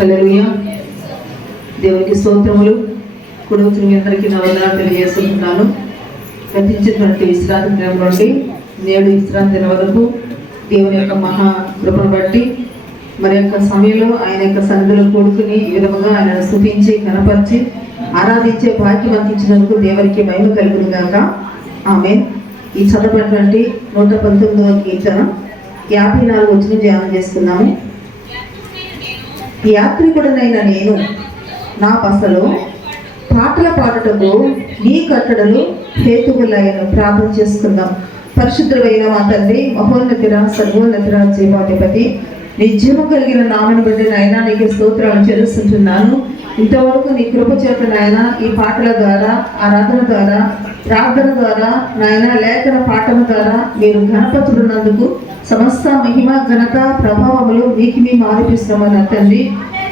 హల్లెలూయా. దేవునికి స్తోత్రములు. కుటుంబం మీ అందరికీ నా వందనాలు తెలియజేస్తున్నాను. గతించినటువంటి విశ్రాంతి దినం నుండి నేడు విశ్రాంతి దినం వరకు దేవుని యొక్క మహా కృపను బట్టి మరి యొక్క సమయంలో ఆయన యొక్క సన్నిధిలో కూడుకుని ఈ విధముగా ఆయన స్తుతించి కనపరిచి ఆరాధించే భాగ్యం అందించినందుకు దేవునికి మహిమ కలుగును గాక. ఆమేన్. ఈ చదవబడినటువంటి 119వ కీర్తన 54 వచనం ధ్యానం చేసుకున్నాము. యాత్రికుడనైన నేను నా బసలో పాటల పాడుటకు నీ కట్టడలు హేతువులైన ప్రార్థన చేసుకుందాం. పరిశుద్ధుడైన మా తండ్రి, మహోన్నతిరా సర్వోన్నతిరా జీవాధిపతి, నీ జీవం కలిగిన నామను బట్టి నాయన నీకు స్తోత్రాలు చెల్లిస్తుంటున్నాను. ఇంతవరకు నీ కృప చేత నాయన ఈ పాటల ద్వారా, ఆరాధన ద్వారా, ప్రార్థన ద్వారా నాయన లేఖన పాఠం ద్వారా మీరు ఘనపతులున్నందుకు సమస్త మహిమ ఘనత ప్రభావములు నీకు మేము ఆరోపిస్తామని తండ్రి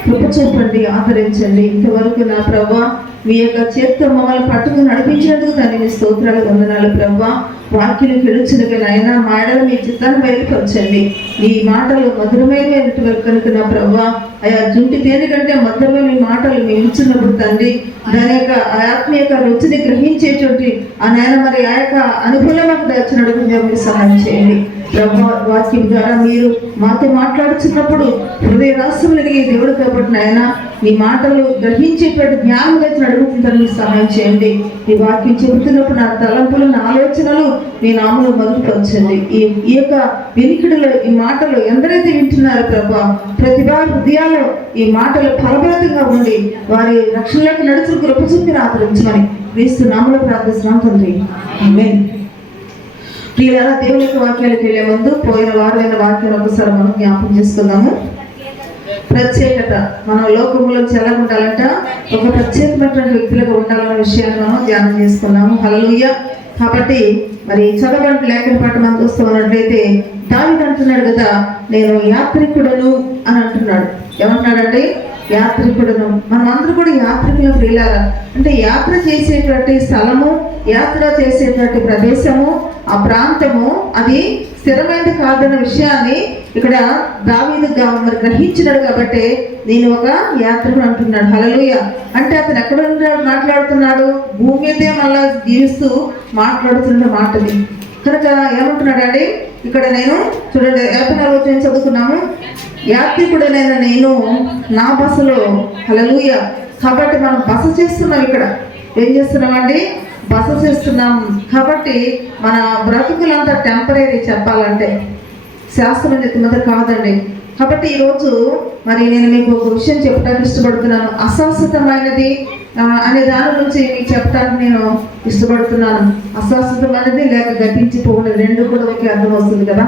కృప చూపండి, ఆదరించండి. ఇంతవరకు నా ప్రభా మీ యొక్క చేతితో మమ్మల్ని పట్టుకుని నడిపించినందుకు దాన్ని మీ స్తోత్రాలు వందనాలు ప్రభా. వాక్యం గెలుచునుగా నాయన మాటలు మీ చిత్తాన్ని బయలుపరచండి. ఈ మాటలు మధురమైన కనుక నా ప్రభా ఆయా జుంటి తేనె కంటే మధురమైన మీ మాటలు మేము ఇచ్చినప్పుడు తండ్రి దాని యొక్క ఆత్మీయ రుచిని గ్రహించేటువంటి ఆ నాయన మరి ఆ యొక్క అనుభవం మాకు దర్శనడుగు మీరు సహాయం చేయండి ప్రభా. వాక్యం ద్వారా మీరు మాతో మాట్లాడుతున్నప్పుడు హృదయ రాష్ట్రం ఎదిగే దేవుడు కాబట్టి నాయన మీ మాటలు గ్రహించేటువంటి జ్ఞానం దగ్గర అడుగుతుంటారు, మీరు సహాయం చేయండి. ఈ వాక్యం చెబుతున్నప్పుడు నా తలంపులు, నా ఆలోచనలు మీ నామలు మరుగుపరచండి. ఈ యొక్క వినికిడిలో ఈ మాటలు ఎందరైతే వింటున్నారో ప్రభా ప్రతిభ హృదయాల్లో ఈ మాటలు ఫలభరితంగా ఉండి వారి రక్షణలోకి నడుచుకు కృప చూపి ఆదరించమని క్రీస్తు నామములో ప్రార్థిస్తున్నాం తండ్రి. ఆమేన్. ప్రియులారా, దేవుని యొక్క వాక్యాలకు వెళ్ళే ముందు పోయిన వారమైన వాక్యాలు ఒకసారి మనం జ్ఞాపకం చేసుకుందాము. ప్రత్యేకత మన లోకంలో ఎలా ఉండాలంట, ఒక ప్రత్యేకమైనటువంటి వ్యక్తులకు ఉండాలన్న విషయాన్ని మనం ధ్యానం చేసుకున్నాము. హల్లెలూయా. కాబట్టి మరి చదవడానికి లేఖన పాఠం మనం చూస్తూ ఉన్నట్లయితే దావీదు అంటున్నాడు కదా, నేను యాత్రికుడను అని అంటున్నాడు. ఏమంటున్నాడంటే యాత్రికుడను. మనం అందరూ కూడా యాత్రికులు ప్రియులారా. అంటే యాత్ర చేసేటువంటి స్థలము, యాత్ర చేసేటువంటి ప్రదేశము, ఆ ప్రాంతము అది స్థిరమైనది కాదన్న విషయాన్ని ఇక్కడ దావీదు మరి గ్రహించినాడు. కాబట్టి నేను ఒక యాత్రికుడు అంటున్నాడు. హల్లెలూయా. అంటే అతను ఎక్కడ మాట్లాడుతున్నాడు? భూమి మీదే మళ్ళా జీవిస్తూ మాట్లాడుతున్న మాటది కనుక ఏమంటున్నాడు అంటే ఇక్కడ నేను చూడండి 54 వచనం చదువుకున్నాము. యాత్రికుడనైన నేను నా బసలో. హల్లెలూయా. కాబట్టి మనం బస చేస్తున్నాం. ఇక్కడ ఏం చేస్తున్నామండి? బస చేస్తున్నాం. కాబట్టి మన బ్రతుకులంతా టెంపరీ చెప్పాలంటే శాస్త్రనిత్యత కాదండి. కాబట్టి ఈరోజు మరి నేను మీకు ఒక విషయం చెప్పడానికి ఇష్టపడుతున్నాను. అశాశ్వతమైనది అనే దాని నుంచి మీకు చెప్పడానికి నేను ఇష్టపడుతున్నాను. అశాశ్వతమైనది లేక గతించిపోవడం రెండు కూడా ఒకే అర్థం వస్తుంది కదా.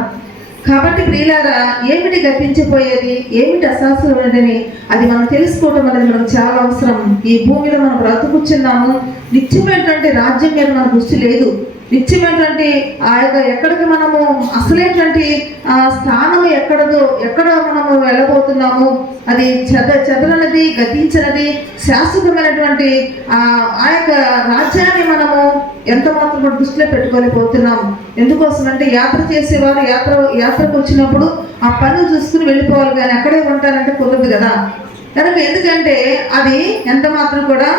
కాబట్టి ప్రియులారా, ఏమిటి గతించిపోయేది, ఏమిటి అశాశ్వతమైనదని అది మనం తెలుసుకోవడం అనేది మనకు చాలా అవసరం. ఈ భూమిలో మనం బ్రతుకుచున్నాము. నిత్యమైనటువంటి రాజ్యం మీద మన దృష్టి లేదు. నిత్యమైనటువంటి ఆ యొక్క ఎక్కడికి మనము అసలైనటువంటి స్థానము ఎక్కడదో, ఎక్కడ మనము వెళ్ళబోతున్నాము, అది చెదరనది, గతించినది, శాశ్వతమైనటువంటి ఆ యొక్క రాజ్యాన్ని మనము ఎంత మాత్రం కూడా దృష్టిలో పెట్టుకోలేకపోతున్నాము. ఎందుకోసం అంటే యాత్ర చేసేవారు యాత్రకు వచ్చినప్పుడు ఆ పనులు చూసుకుని వెళ్ళిపోవాలి, కానీ అక్కడే ఉంటారంటే కుదరదు కదా. కనుక ఎందుకంటే అది ఎంత మాత్రం కూడా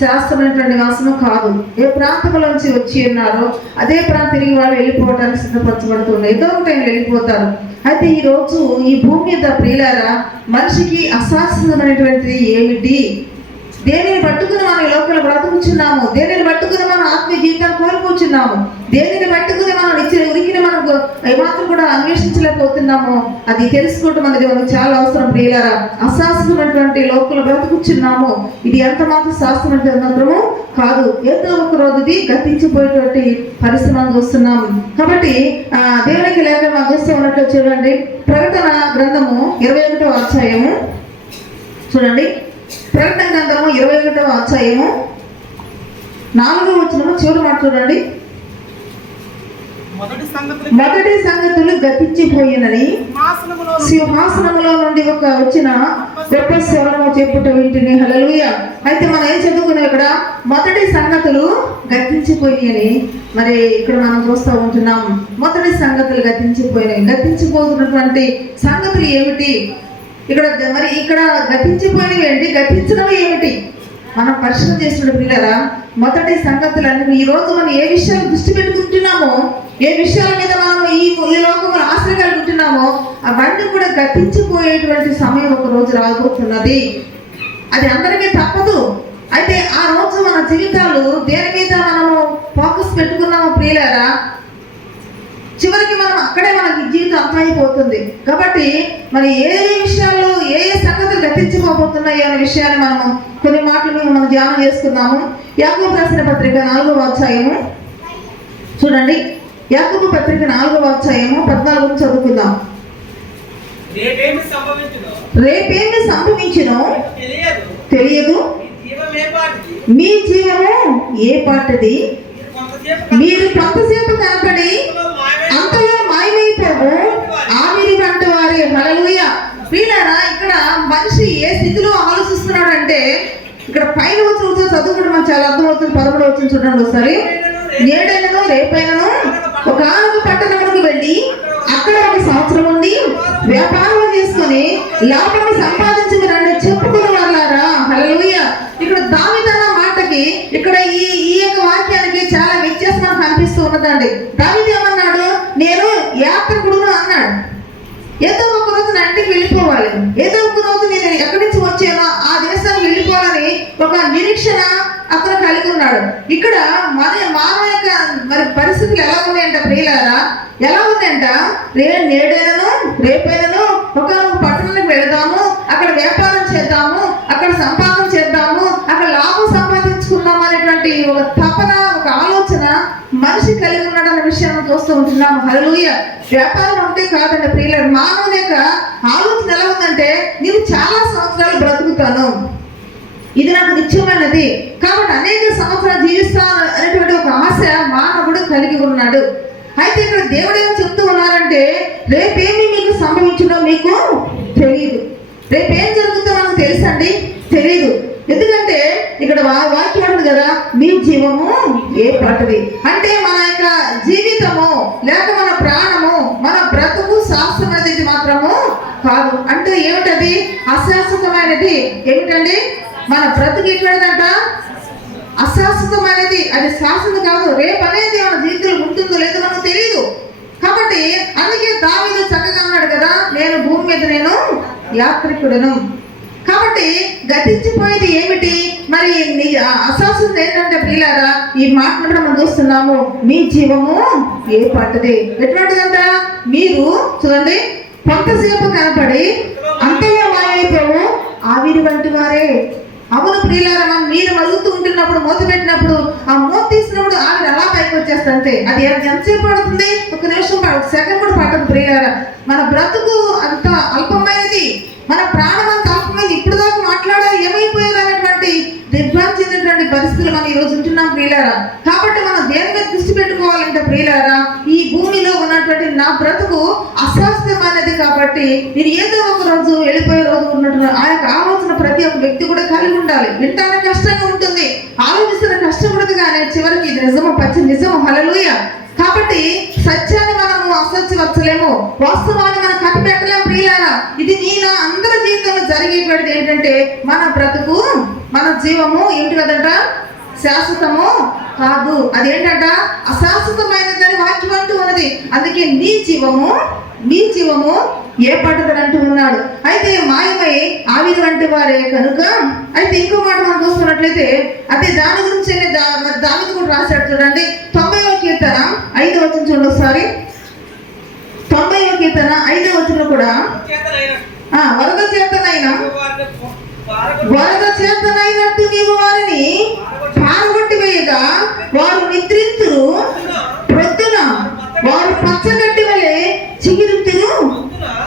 శాస్త్రమైనటువంటి వాసన కాదు. ఏ ప్రాంతంలోంచి వచ్చి ఉన్నారో అదే ప్రాంతం తిరిగి వాళ్ళు వెళ్ళిపోవడానికి సిద్ధపరచబడుతుంది. ఏదో ఒక టైం వెళ్ళిపోతారు. అయితే ఈరోజు ఈ భూమి మీద ప్రియులారా, మనిషికి అశాశ్వతమైనటువంటిది ఏమిటి? దేనిని పట్టుకుని మనం ఈ లోకంలో బ్రతుకుచున్నాము, దేనిని పట్టుకుని మనం ఆత్మీయ జీవితాన్ని కోరుకుంటున్నాము, దేనిని పట్టుకుని మనం ఉరికిని మనం ఏమాత్రం కూడా అన్వేషించలేకపోతున్నాము, అది తెలుసుకోవటం అనేది మనకు చాలా అవసరం ప్రియులారా. అశాస్త్రమైనటువంటి లోకంలో బ్రతుకుచున్నాము. ఇది ఎంత మాత్రం శాస్త్రమైన మాత్రము కాదు. ఏదో ఒక రోజు ఇది గతించిపోయేటువంటి పరిస్థితి మనం చూస్తున్నాము. కాబట్టి దేవునికి లేక మనం చూస్తూ ఉన్నట్లు చూడండి, ప్రకటన గ్రంథము 21వ అధ్యాయము చూడండి. ప్రకటన గ్రంథము 21వ అధ్యాయము 4వ వచనము చివరి మాట చూడండి. మొదటి సంగతులు గతించిపోయినని సింహాసనములో నుండి ఒక వచ్చిన గొప్ప స్వరము చెప్పుట వింటిని. హల్లెలూయా. అయితే మనం ఏం చదువుకున్నాం ఇక్కడ? మొదటి సంగతులు గతించిపోయినని. మరి ఇక్కడ మనం చూస్తూ ఉంటున్నాం, మొదటి సంగతులు గతించిపోయినాయి. గతించిపోతున్నటువంటి సంగతులు ఏమిటి? ఇక్కడ గతించిపోయినవి ఏంటి, గతించినవి ఏమిటి? మనం పరిశీలన చేసిన పిల్లరా, మొదటి సంగతులన్నీ ఈ రోజు మనం ఏ విషయాలు దృష్టి పెట్టుకుంటున్నామో, ఏ విషయాల మీద మనం ఈ లోకంలో ఆశ కలుగుతున్నామో అవన్నీ కూడా గతించిపోయేటువంటి సమయం ఒక రోజు రాబోతున్నది. అది అందరికీ తప్పదు. అయితే ఆ రోజు మన జీవితాలు దేని మీద మనము ఫోకస్ పెట్టుకున్నామో ప్రియులారా, చివరికి మనం అక్కడే మనకి జీవితం అర్థమైపోతుంది. కాబట్టి మరి ఏ విషయాల్లో ఏ సంగతులు గతించిపోతున్నాయి అనే విషయాన్ని మనము కొన్ని మాటలు మనం ధ్యానం చేసుకుందాము. యాకోబు రాసిన పత్రిక 4వ అధ్యాయము చూడండి. యాకోబు పత్రిక 4వ అధ్యాయము 14 చదువుకుందాం. రేపేమి సంభవించునో తెలియదు, మీ జీవము ఏ పాటిది, మీరు కొంతసేపు కనపడి అంతలో మాయమైపోవు ఆవిరి వంటి వారే. హల్లెలూయా. ప్రియులారా, ఇక్కడ మనిషి ఏ స్థితిలో ఆలోచిస్తున్నాడంటే, ఇక్కడ పైన వచ్చిన చదువుకుంటే మనం చాలా అర్థమవుతుంది. 13 వచ్చిన చూడండి ఒకసారి. నేడైనను రేపైనను ఒక పట్టణములకు వెళ్ళి అక్కడ 1 సంవత్సరం ఉండి వ్యాపారం చేసుకొని లాభాన్ని సంపాదించుకుని చెప్పుకునే వాళ్ళారా. హల్లెలూయా. ఇక్కడ దావీదు అన్న మాటకి ఇక్కడ ఈ యొక్క వాక్యానికి చాలా వ్యత్యాసం మనకు కనిపిస్తూ ఉన్నదండి. దావీదు ఏమన్నాడు? నేను యాత్రికుడును అన్నాడు. ఏదో ఒక రోజు నా ఇంటికి వెళ్ళిపోవాలి, ఏదో ఒక రోజు నేను ఎక్కడి నుంచి వచ్చానో ఆ దేశానికి వెళ్ళిపోవాలని ఒక నిరీక్షణ అతను కలిగి ఉన్నాడు. ఇక్కడ మానవ యొక్క మరి పరిస్థితులు ఎలా ఉన్నాయంట ప్రియులారా? ఎలా ఉందంట? నేడైనను రేపైనను ఒక పట్టణానికి వెళదాము, అక్కడ వ్యాపారం చేద్దాము, అక్కడ సంపాదన చేద్దాము, అక్కడ లాభం సంపాదించుకుందాం అనేటువంటి ఒక తపన, ఒక ఆలోచన మనిషి కలిగి ఉన్నాడు అనే విషయాన్ని చూస్తూ ఉంటున్నాము. హల్లెలూయా. వ్యాపారం అంటే కాదండి ప్రియులారా, మానవుని యొక్క ఆలోచన ఎలా ఉందంటే, నేను చాలా సంవత్సరాలు బ్రతుకుతాను, ఇది నాకు నిత్యమైనది, కాబట్టి అనేక సంవత్సరాలు జీవిస్తాను అనేటువంటి ఒక ఆశ మానవుడు కలిగి ఉన్నాడు. అయితే ఇక్కడ దేవుడు ఏం చెప్తూ ఉన్నారంటే, రేపేమి మీకు సంభవించిందో మీకు తెలియదు. రేపేం జరుగుతుందో మనకు తెలుసండి? తెలియదు. ఎందుకంటే ఇక్కడ వాక్యం ఉంటుంది కదా, మీ జీవము ఏ పాటిది. అంటే మన యొక్క జీవితము లేక మన ప్రాణము, మన బ్రతుకు శాశ్వతమైనది మాత్రము కాదు. అంటే ఏమిటది? అశాశ్వతమైనది. ఏమిటండి? మన బ్రతుకు ఎటువంటిదంట? అశాశ్వతమైనది. అది శాశ్వతం కాదు. రేపు అనేది మన జీవితంలో ఉంటుందో లేదో మనకు తెలియదు. కాబట్టి అందుకే దావీదు చక్కగా అన్నాడు కదా, నేను భూమి మీద నేను యాత్రికుడను. కాబట్టి గతించిపోయేది ఏమిటి? మరి అశాశ్వతం ఏంటంటే ప్రియులారా, ఈ మాటను కూడా మనం చూస్తున్నాము. మీ జీవము ఏ పాటిది. ఎటువంటిదంట? మీరు చూడండి, కొంతసేపు కనపడి అంతగా మాయమైపోవు ఆవిరి వంటి వారే. అవును ప్రియులారా, మనం నీరు మరుగుతూ ఉంటున్నప్పుడు, మూత పెట్టినప్పుడు ఆ మూత తీసినప్పుడు ఆవిరి అలా పైకి వచ్చేస్తే అది ఎంతసేపు పడుతుంది? 1 నిమిషం, 1 సెకండ్ కూడా పడదు ప్రియులారా. మన బ్రతుకు అంత అల్పమైనది, మన ప్రాణం అంత అల్పమైనది. ఇప్పుడు దాకా మాట్లాడాలి ఏమైపోయారు అనేటువంటి దిగ్భ్రాంతించినటువంటి పరిస్థితులు మనం ఈరోజు ఉంటున్నాం ప్రియులారా. కాబట్టి మనం దేని మీద దృష్టి పెట్టుకోవాలంటే ప్రియులారా, ఈ భూమిలో ఉన్నటువంటి నా బ్రతుకు అశాశ్వతమైనది. కాబట్టి నేను ఏదో ఒక రోజు వెళ్ళిపోయే రోజు ఉన్నట్టు ఆ యొక్క ఆలోచన ప్రతి ఒక్క వ్యక్తి కూడా కలిగి ఉండాలి. వింటానికి కష్టంగా ఉంటుంది, ఆలోచిస్తున్న కష్టం ఉంటుంది, కానీ చివరికి ఇది నిజము, పచ్చి నిజము. హల్లెలూయా. కాబట్టి సత్యాన్ని మనము అసత్యవచ్చలేము, వాస్తవాన్ని మనం కప్పిపెట్టలేము ప్రియులారా. ఇది నా అందరి జీవితంలో జరిగేటువంటిది ఏంటంటే, మన బ్రతుకు, మన జీవము ఏంటి కదంట? శాశ్వతము కాదు. అదేంటంట? అశాశ్వతమైనదని వాక్యం అంటూ ఉన్నది. అందుకే మీ జీవము ఏ పట్టుదని అంటూ ఉన్నాడు. అయితే మాయమై ఆవిరి వంటి వారే కనుక. అయితే ఇంకో మాట మనం చూస్తున్నట్లయితే, అదే దాని గురించి దావీదు కూడా రాశాడు చూడండి. 90వ కీర్తన 5వ వచనం చూడండి ఒకసారి. 90వ కీర్తన 5వ వచనం కూడా, వరద చేతనైనట్టు నీవు వారిని పారగొట్టి వేయగా వారు నిద్రింతురు, ప్రొద్దున వారు పచ్చగడ్డి వలె చిగిరింతురు,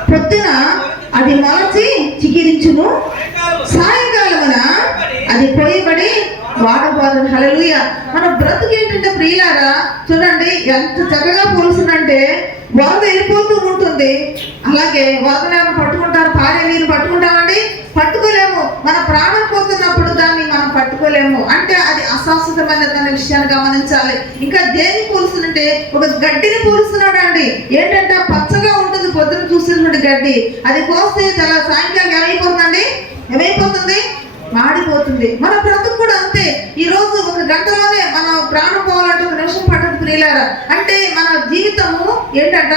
పొద్దున అది మొలచి చిగిరించును, సాయంకాలమున అది పోయబడి వాడబోదు. హల్లెలూయా. మన బ్రతుకు ఏంటంటే ప్రియులారా, చూడండి ఎంత చక్కగా పోలుస్తుందంటే, వరద వెళ్ళిపోతూ ఉంటుంది. అలాగే వరదలేమో పట్టుకుంటారు, పారే నీరు పట్టుకుంటామండి, పట్టుకోలేము. మన ప్రాణం పోతున్నప్పుడు దాన్ని మనం పట్టుకోలేము. అంటే అది అశాశ్వతమైన శాశ్వతమైనదన్న విషయాన్ని గమనించాలి. ఇంకా దేన్ని పోలుస్తుందంటే ఒక గడ్డిని పోలుస్తున్నాడు అండి. ఏంటంటే పచ్చగా ఉంటుంది, పొద్దున చూసినటువంటి గడ్డి, అది కోస్తే చాలా సాయంకాలం ఏమైపోతుంది, మాడిపోతుంది. మన బ్రతుకు కూడా అంతే. ఈ రోజు ఒక గంటలోనే మన ప్రాణం పోవాలంటే ఒక నిమిషం పట్టదు ప్రియులారా. అంటే మన జీవితము ఏంటంట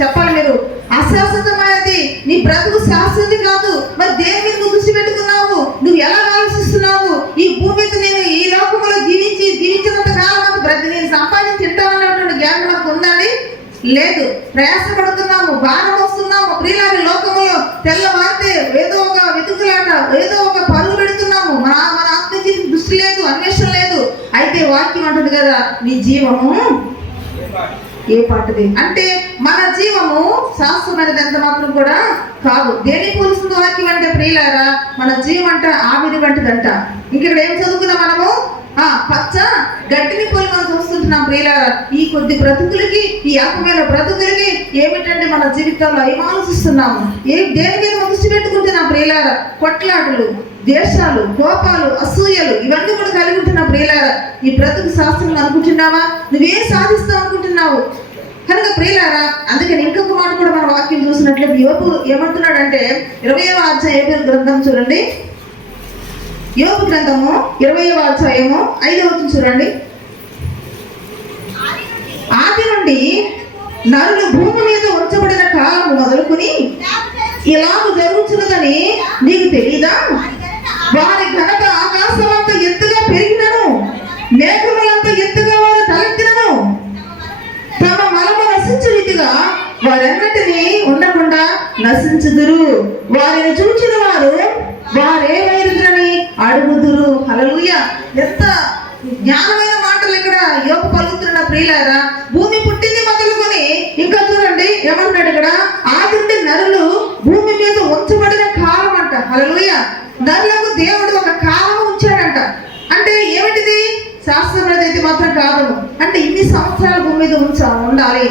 చెప్పాలి మీరు, అశాశ్వతమైనది. నీ బ్రతుకు శాశ్వతి కాదు. మరి దేని మీద నువ్వు దృష్టి పెట్టుకున్నావు? నువ్వు ఎలా ఆలోచిస్తున్నావు? ఈ భూమి మీద నేను ఈ లోకంలో జీవించినంత కాలం నాకు నేను సంపాదించి తింటామన్నటువంటి జ్ఞానం మనకు ఉందండి? లేదు. ప్రయాసపడుతున్నాము, భారం వస్తున్నాము ప్రియులారి. లోకములో తెల్లవారితే ఏదో ఒక వెతుకులాట, ఏదో ఒక పరుగు పెడుతున్నాము. మన ఆత్మజీవితం దృష్టి లేదు, అన్వేషణ లేదు. అయితే వాక్యం అంటుంది కదా, నీ జీవము ఏ పాటది అంటే మన జీవము శాశ్వతమైనది ఎంత మాత్రం కూడా కాదు. దేని పోలుస్తుంది వాక్యం అంటే ప్రియులారా? మన జీవం అంట ఆవిరి వంటిదంట. ఇక్కడ ఏం చదువుకున్నాం మనము? పచ్చ గడ్డిని పోలి మనం చూస్తుంటున్నాం ప్రియులారా. ఈ కొద్ది బ్రతుకులకి, ఈ అల్పమైన బ్రతుకులకి ఏమిటంటే మన జీవితంలో ఏం ఆలోచిస్తున్నాము? దేని మీద దృష్టి పెట్టుకుంటున్నాం ప్రియులారా? కొట్లాటలు, ద్వేషాలు, కోపాలు, అసూయలు ఇవన్నీ కూడా కలిగి ఉంటున్నాం ప్రియులారా. ఈ బ్రతుకు శాస్త్రం అనుకుంటున్నావా? నువ్వేం సాధిస్తావు అనుకుంటున్నావు? కనుక ప్రియులారా, అందుకని ఇంకొక మాట కూడా మన వాక్యం చూసినట్లయితే యోబు ఏమంటున్నాడంటే 20వ అధ్యాయం గ్రంథం చూడండి. యోబు గ్రంథము 20వ అధ్యాయము 5వ వచనం చూడండి. ఆది నుండి నరులు భూమి మీద ఉంచబడిన కాలము మొదలుకొని ఇలాగ జరుగుతున్నదని నీకు తెలియదా? వారి ఘనత ఆకాశమంత ఎత్తుగా పెరిగినను, మేఘములంత ఎత్తుగా వారు తలెత్తినను, తమ మలము నశించు రీతిగా వారెన్నటినీ ఉండకుండా నశించుదురు. వారిని చూచిన వారు వారేమైరుదురని అడుగుదురు. హల్లెలూయా! ఎంత జ్ఞానమైన మాటలు ఇక్కడ యోబు పలుకుతున్న ప్రియులారా. భూమి పుట్టింది మొదలుకొని ఇంకా చూడండి ఏమంటున్నాడు ఇక్కడ, ఆది నుండి నరులు భూమి మీద ఉంచబడిన కాలం అంట. హల్లెలూయా! నరులకు దేవుడు ఒక కాలం ఉంచాడంట. అంటే ఏమిటిది? శాస్త్రమైనది మాత్రం కాదు. అంటే ఇన్ని సంవత్సరాలు భూమి మీద ఉండాలి.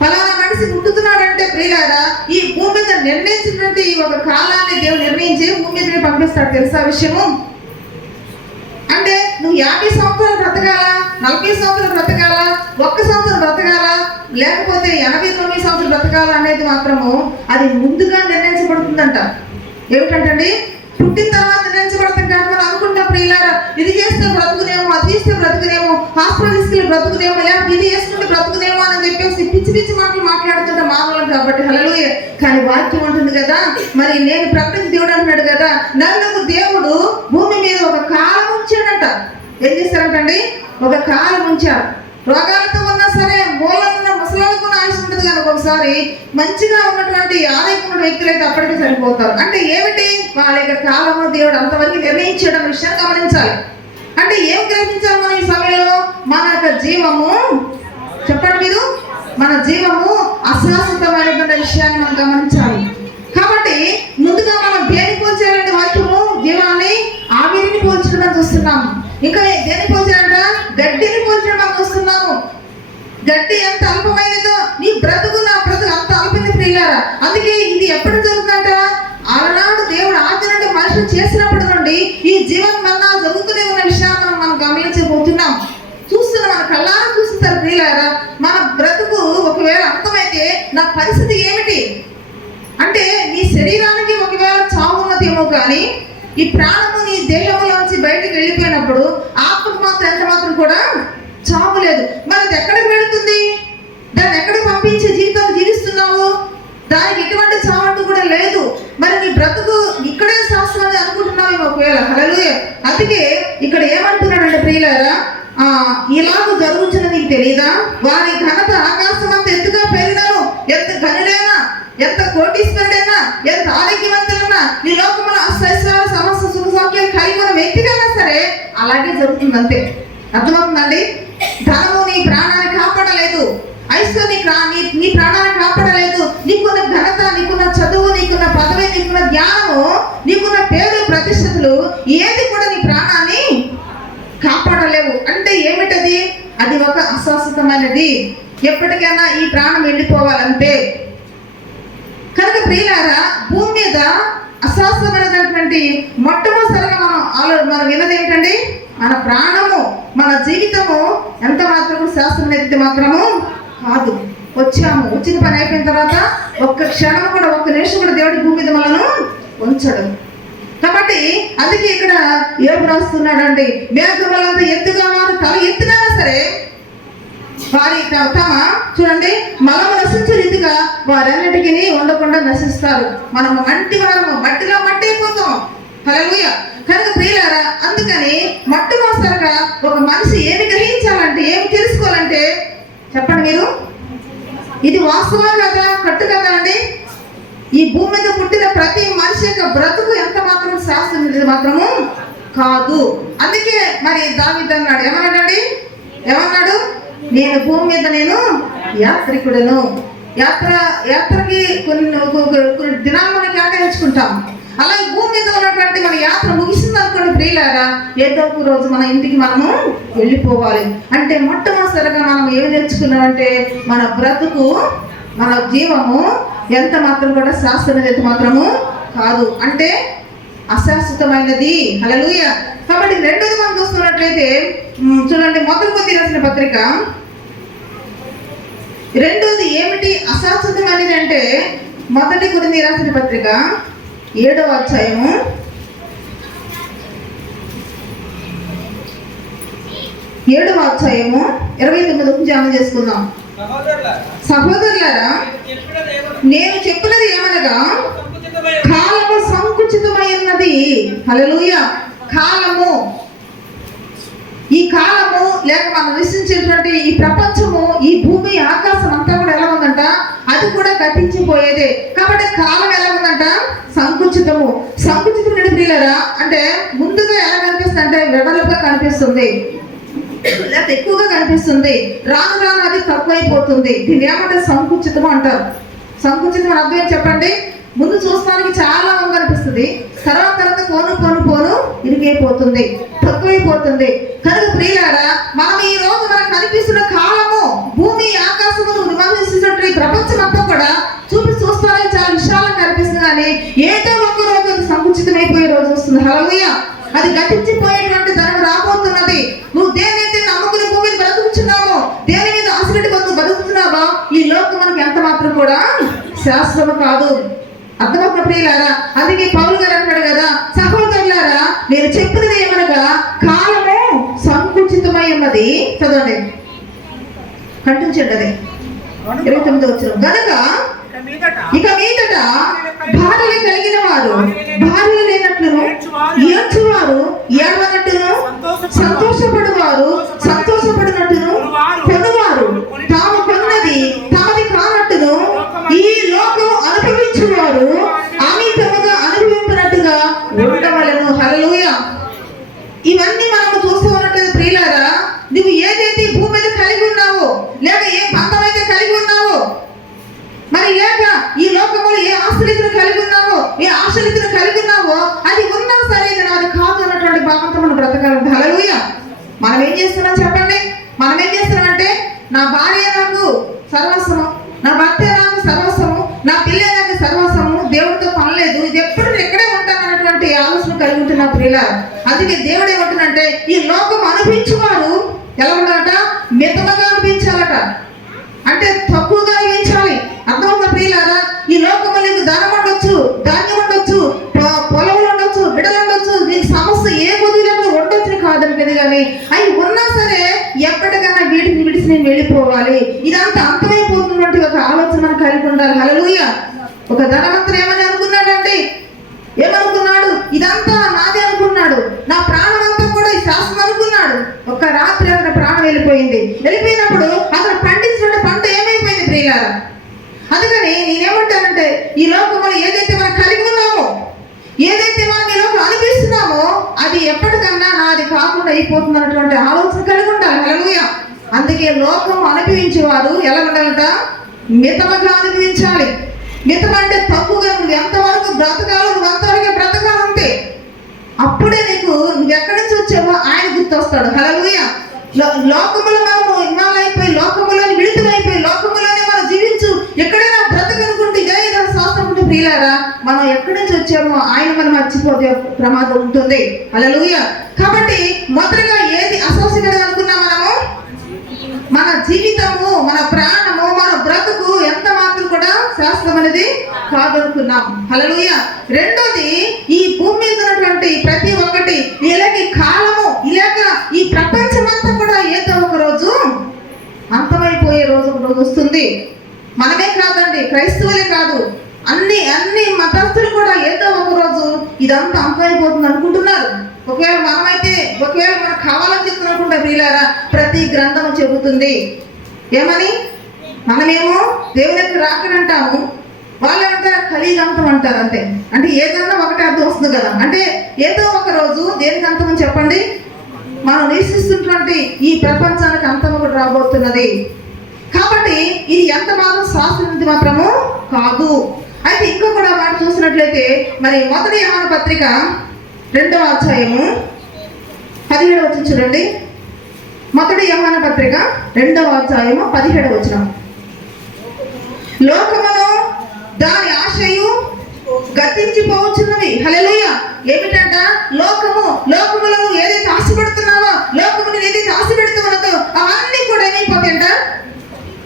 ఫలానా మనిషి పుట్టుతున్నాడంటే ప్రియులారా, ఈ భూమి మీద నిర్ణయించినటువంటి ఒక కాలాన్ని దేవుడు నిర్ణయించి భూమి మీద పంపిస్తాడు. తెలుసా విషయము? అంటే నువ్వు 50 సంవత్సరాలు బ్రతకాలా, 40 సంవత్సరాలు బ్రతకాలా, 1 సంవత్సరం బ్రతకాలా, లేకపోతే 89 సంవత్సరాలు బ్రతకాలా అనేది మాత్రము అది ముందుగా నిర్ణయించబడుతుందంట. ఏమిటంటే పుట్టిన తర్వాత నిర్ణయించబడతాం కాదు. మనం అనుకుంటాం ప్రియులారా, ఇది చేస్తే బ్రతుకునేమో, అది చేస్తే బ్రతుకునేమో, హాస్పిటల్ తీసుకెళ్ళి బ్రతుకునేమో, లేకపోతే ఇది చేసుకుంటే బ్రతుకునేమో అని చెప్పేసి పిచ్చి పిచ్చి మాటలు మాట్లాడుతుంటే మానవులు కాబట్టి. హల్లెలూయా! కానీ వాక్యం ఉంటుంది కదా, మరి నేను ప్రకటించి దేవుడు అంటున్నాడు కదా, నరులకు దేవుడు భూమి మీద ఒక కాలం ఉంచాడంట. ఏం చేస్తారంటండి? ఒక కాలం ఉంచారు. రోగాలతో ఉన్నా సరే, మూలంలో ముసలాలకు ఆయుష్ ఉంటుంది కనుక ఒకసారి మంచిగా ఉన్నటువంటి ఆరోగ్యమైన వ్యక్తులు అయితే అప్పటికే చనిపోతారు. అంటే ఏమిటి? వాళ్ళ యొక్క కాలము దేవుడు అంతవరకు నిర్ణయించడం విషయాన్ని గమనించాలి. అంటే ఏం గ్రహించాలి మనం ఈ సమయంలో? మన యొక్క జీవము, చెప్పండి మీరు, మన జీవము అశాశ్వతమైనటువంటి విషయాన్ని మనం గమనించాలి. కాబట్టి ముందుగా మనం దేని పోల్చాలంటే వాక్యము జీవాన్ని ఆవిరిని పోల్చడం చూస్తున్నాము. ఇంకా దేని పోల్చాలంట? గడ్డిని పోల్చడం మనం చూస్తున్నాము. గడ్డి ఎంత అల్పమైనదో నీ బ్రతుకు, నా బ్రతుకు అంత అల్పమైనది ప్రియులారా. అందుకే ఇది ఎప్పుడు జరుగుతుందంట? ఆనాడు దేవుడు ఆది నుండి మనుషులు చేసినప్పటి నుండి ఈ జీవన మరణాలు జరుగుతూనే ఉన్న విషయాన్ని మనం గమనించబోతున్నాం, చూస్తున్నాం, మన కళ్ళారా చూస్తారు ప్రియులారా. మన బ్రతుకు ఒకవేళ అంతమైతే నా పరిస్థితి ఏమిటి అంటే, నీ శరీరానికి ఒకవేళ చావు ఉన్నదేమో కానీ ఈ ప్రాణము నీ దేహంలోంచి బయటకు వెళ్ళిపోయినప్పుడు ఆత్మకు మాత్రం ఎంత మాత్రం కూడా చావు లేదు. మరి అది ఎక్కడికి వెళుతుంది? దాన్ని ఎక్కడికి పంపించే జీవితం జీవిస్తున్నావు? దానికి ఎటువంటి చావు కూడా లేదు. మరి నీ బ్రతుకు ఇక్కడే శాస్త్రాన్ని అనుకుంటున్నావు ఒకవేళ. హల్లెలూయా! అందుకే ఇక్కడ ఏమంటున్నాడంటే ప్రియులారా, ఇలాగ జరుగుతున్నది నీకు తెలియదా? వారి ఘనత ఆకాశం అంత ఎత్తుగా పెరిగినాను. ఎంత ఘనుడైనా, ఎంత కోటీశ్వరుడైనా, ఎంత ఆరోగ్యవంతులైనా, ఈ లోకంలో అశ్వశాల సమస్త సుఖ సౌఖ్యాలు కలిగి ఉన్న వ్యక్తికైనా సరే అలాగే జరుగుతుంది. అంతే. అర్థమవుతుందండి? ధనము నీ ప్రాణాన్ని కాపాడలేదు, ఐశ్వర్యం నీ ప్రాణాన్ని కాపాడలేదు. నీకున్న ఘనత, నీకున్న చదువు, నీకున్న పదవి, నీకున్న జ్ఞానము, నీకున్న పేరు, ప్రతిష్టతలు ఏది కూడా నీ ప్రాణాన్ని కాపాడలేవు. అంటే ఏమిటది? అది ఒక అశాశ్వతమైనది. ఎప్పటికైనా ఈ ప్రాణం వెళ్ళిపోవాలంటే. కనుక ప్రియులారా, భూమి మీద అశాశ్వతమైనటువంటి మొట్టమొదటిసారిగా మనం విన్నది ఏంటండి? మన ప్రాణము. మన జీవితము ఎంత మాత్రము శాస్త్రమైతే మాత్రము కాదు. వచ్చాము, వచ్చిన పని అయిపోయిన తర్వాత ఒక్క క్షణం కూడా, ఒక్క నిమిషం కూడా దేవుడి భూమి మీద మనను ఉంచడు. కాబట్టి అందుకే ఇక్కడ ఏం రాస్తున్నాడండి, మేఘములంతా ఎత్తుగా వారు తల ఎత్తినా సరే వారి తమ చూడండి మనము నశించే రీతిగా వారన్నిటికీ ఉండకుండా నశిస్తారు. మనము మట్టిలో మట్టి అయిపోతాం. హల్లెలూయా. కనుక ప్రియులారా, అందుకని మొట్టమొదటిగా ఒక మనిషి ఏమి గ్రహించాలంటే, ఏమి తెలుసుకోవాలంటే చెప్పండి మీరు, ఇది వాస్తవం కదా, కట్టు కదా అండి. ఈ భూమి మీద పుట్టిన ప్రతి మనిషి యొక్క బ్రతుకు ఎంత మాత్రం శాస్త్రం మాత్రము కాదు. అందుకే మరి దావీదు అన్నాడు, ఏమన్నాడు, నేను భూమి మీద నేను యాత్రికుడను. యాత్రకి కొన్ని దినాలు మనం కేటాయించుకుంటాం. అలాగే భూమి మీద ఉన్నటువంటి మన యాత్ర ముగిసింది అనుకోండి ప్రియులారా, ఏదో ఒక రోజు మన ఇంటికి మనము వెళ్ళిపోవాలి. అంటే మొట్టమొదటిగా మనం ఏమి నేర్చుకున్నామంటే, మన బ్రతుకు, మన జీవము ఎంత మాత్రం కూడా శాశ్వతమైనది మాత్రము కాదు, అంటే అశాశ్వతమైనది. హల్లెలూయా. కాబట్టి రెండోది మనం చూస్తున్నట్లయితే చూడండి, మొదటి కొరింథీ రాసిన పత్రిక రెండోది ఏమిటి అశాశ్వతమైనది అంటే, మొదటి కొరింథీ రాసిన పత్రిక 7వ అధ్యాయము 29 ధ్యానం చేసుకుందాం. సహోదరులారా, నేను చెప్పినది ఏమనగా, కాలము సంకుచితమై ఉన్నది. హల్లెలూయా. కాలము, ఈ కాలము లేక మనం నివసించేటువంటి ఈ ప్రపంచము, ఈ భూమి ఆకాశం అంతా కూడా ఎలా ఉందంట, అది కూడా గతించిపోయేదే. కాబట్టి కాలం ఎలా ఉందంట, సంకుచితము. ప్రియులారా, అంటే ముందుగా ఎలా కనిపిస్తుంది అంటే వెడల్పుగా కనిపిస్తుంది, లేకపోతే ఎక్కువగా కనిపిస్తుంది. రాను రాను అది తక్కువైపోతుంది. దీన్ని ఏమంటే సంకుచితము అంటారు. సంకుచితం అర్థం చెప్పండి. ముందు చూస్తానికి చాలా ఉందనిపిస్తుంది, తర్వాత పోను ఇరిగైపోతుంది, తక్కువైపోతుంది. కనుక ప్రియులారా, మనం ఈ రోజు మనకు కనిపిస్తున్న కాలము, భూమి ఆకాశము నివసిస్తున్నట్టు ఈ ప్రపంచం అంతా కూడా చూస్తానికి చాలా విశాలంగా కనిపిస్తుంది. కానీ ఏదో ఒక రోజు అది సంకుచితమైపోయే రోజు వస్తుంది. హల్లెలూయా. అది గతించిపోయేటువంటి ధనం రాబోతున్నది. నువ్వు దేనైతే నమ్ముకుని భూమి మీద బ్రతుకుతున్నావో, దేని మీద ఆశపెట్టి బతుకుతున్నావో, ఈ లోకం మనకి ఎంత మాత్రం కూడా శాశ్వతం కాదు. అర్థమవుతున్న ప్రియులారా, అందుకే పౌలు గారు అంటాడు కదా, సహోదరులారా, నేను చెప్పినది ఏమనగా, కాలము సంకుచితమై ఉన్నది. చదవండి, కంటించండి. అది 29 వచ్చిన కనుక ఇక మీదట భార్యలు కలిగిన వారు భార్యలు లేనట్లును, ఏడ్చువారు ఏడవనట్టును, సంతోషపడువారు సంతోషపడినట్టును, కొనువారు తాము కొన్నది తమది కానట్టును, ఈ లోకం అనుభవించువారు అమితముగా అనుభవించినట్టుగా ఉండవలెను. హల్లెలూయా. ఇవన్నీ మనము చూస్తూ ఉన్నట్టు ప్రియులారా, నువ్వు ఏదైతే భూమి మీద కలిగి ఉన్నావో, లేక ఏ బంధం అయితే కలిగి ఉన్నావో, మరి లేక ఈ లోకములో ఏ ఆశ్రయితను కలిగి ఉన్నావో, ఏ ఆశ్రయితను కలిగి ఉన్నావో, అది ఉన్నా సరే అది కాదు అన్నటువంటి భావంతో మనం బ్రతకాలి. హల్లెలూయా. మనం ఏం చేస్తున్నాం చెప్పండి? మనం ఏం చేస్తున్నామంటే, నా భార్య నాకు సర్వస్వము, నా భర్త నాకు సర్వస్వము, నా పిల్ల నాకు సర్వస్వము, దేవుడితో పనిలేదు, ఇది ఎప్పుడు నేను ఎక్కడే ఉంటాను అన్నటువంటి ఆలోచన కలిగి ఉంటున్నా ప్రియుల. అందుకే దేవుడు ఏమంటున్నంటే, ఈ లోకం అనిపించేవారు ఎలా ఉండాలట, మితముగా అనిపించాలట, అంటే తక్కువగా అనిపించాలి. అర్థమవుతున్న ప్రియులారా, ఈ లోకంలో నీకు ధనం ఉండొచ్చు, ధాన్యం ఉండొచ్చు, పొలములు ఉండొచ్చు, బిడ్డలు ఉండొచ్చు, నీకు సమస్య ఏ కొద్దిగా ఉండొచ్చు కాదనిపేది. కానీ అవి ఉన్నా సరే ఎప్పటికైనా వీటిని విడిచి నేను వెళ్ళిపోవాలి, ఇదంతా అంతమైపోతున్నట్టు ఒక ఆలోచన మనం కలిగి ఉండాలి. హల్లెలూయా. ఒక ధనవంతుడు ఏమని అనుకున్నాడండి, ఏమనుకున్నాడు, ఇదంతా నాదే అనుకున్నాడు, నా ప్రాణం అంతా కూడా ఈ శాస్త్రం అనుకున్నాడు. ఒక రాత్రి అతని ప్రాణం వెళ్ళిపోయినప్పుడు అతను పండించిన పంట ఏమైపోయింది ప్రియులారా. అందుకని నేనేమంటానంటే, ఈ లోకంలో ఏదైతే మనం కలిగి ఉన్నామో, ఏదైతే మనం ఈ లోకం అనిపిస్తున్నామో, అది ఎప్పటికన్నా నాది కాకుండా అయిపోతుంది అన్నటువంటి ఆలోచన కలిగి ఉండాలి. హల్లెలూయా. అందుకే లోకం అనుభవించేవారు ఎలా ఉండాలంట, మితముగా అనుభవించాలి. మితం అంటే తక్కువగా, నువ్వు ఎంతవరకు బ్రతకాలో నువ్వు అంతవరకే బ్రతకాలంటే, అప్పుడే నీకు నువ్వు ఎక్కడి నుంచి వచ్చావో ఆయన గుర్తొస్తాడు. హల్లెలూయా. లోకములో మనము ఇన్వాల్వ్ అయిపోయి, లోకములోని విడుదలైపోయి, లోకములోనే మనం జీవించు ఎక్కడైనా బ్రతకనుకుంటే ఇదే శాస్త్రం ఉంటే ప్రియులారా, మనం ఎక్కడి నుంచి వచ్చామో ఆయన మనం మర్చిపోతే ప్రమాదం ఉంటుంది. హల్లెలూయా. కాబట్టి మొదటగా ఏది అసౌకర్యంగా జీవితము, మన ప్రాణము, మన బ్రతుకు ఎంత మాత్రం కూడా శాశ్వతమైనది కాదనుకున్నాం. హల్లెలూయా. రెండోది, ఈ భూమి మీద ఉన్నటువంటి ప్రతి ఒక్కటి, ఇలాగే కాలము, ఇలాగ ఈ ప్రపంచమంతా కూడా ఏదో ఒక రోజు అంతమైపోయే రోజు ఒక రోజు వస్తుంది. మనమే కాదండి, క్రైస్తవులే కాదు, అన్ని మతస్థులు కూడా ఏదో ఒక రోజు ఇదంతా అంతమైపోతుంది అనుకుంటున్నారు. ఒకవేళ మనకు కావాలని చెప్తున్నకుండా వీళ్ళారా, ప్రతి గ్రంథము చెబుతుంది ఏమని? మనమేమో దేవుని దగ్గర రాకనంటాము, వాళ్ళు అంటారు కలియుగంతం అంటారు. అంతే. అంటే ఏదన్నా ఒకటే అర్థం వస్తుంది కదా. అంటే ఏదో ఒక రోజు దేనికి అంతం అని చెప్పండి? మనం నివసిస్తున్నటువంటి ఈ ప్రపంచానికి అంతం ఒకటి రాబోతున్నది. కాబట్టి ఇది ఎంత మాత్రం శాస్త్రనిధి మాత్రము కాదు. అయితే ఇంకో కూడా మాట చూసినట్లయితే, మరి మొదటి యోహాను పత్రిక 2వ అధ్యాయము 17వ వచనం చూడండి. మొదటి యోహాను పత్రిక 2వ అధ్యాయము 17వ వచనం. లోకమును దాని ఆశయు గతించిపోవచ్చున్నవి. హల్లెలూయా. ఏమిటంట? లోకములను ఏదైతే ఆశపడుతున్నావో, లోకమును ఏదైతే ఆశపెడుతున్నదో అవన్నీ కూడా ఏమైపోతాయంట?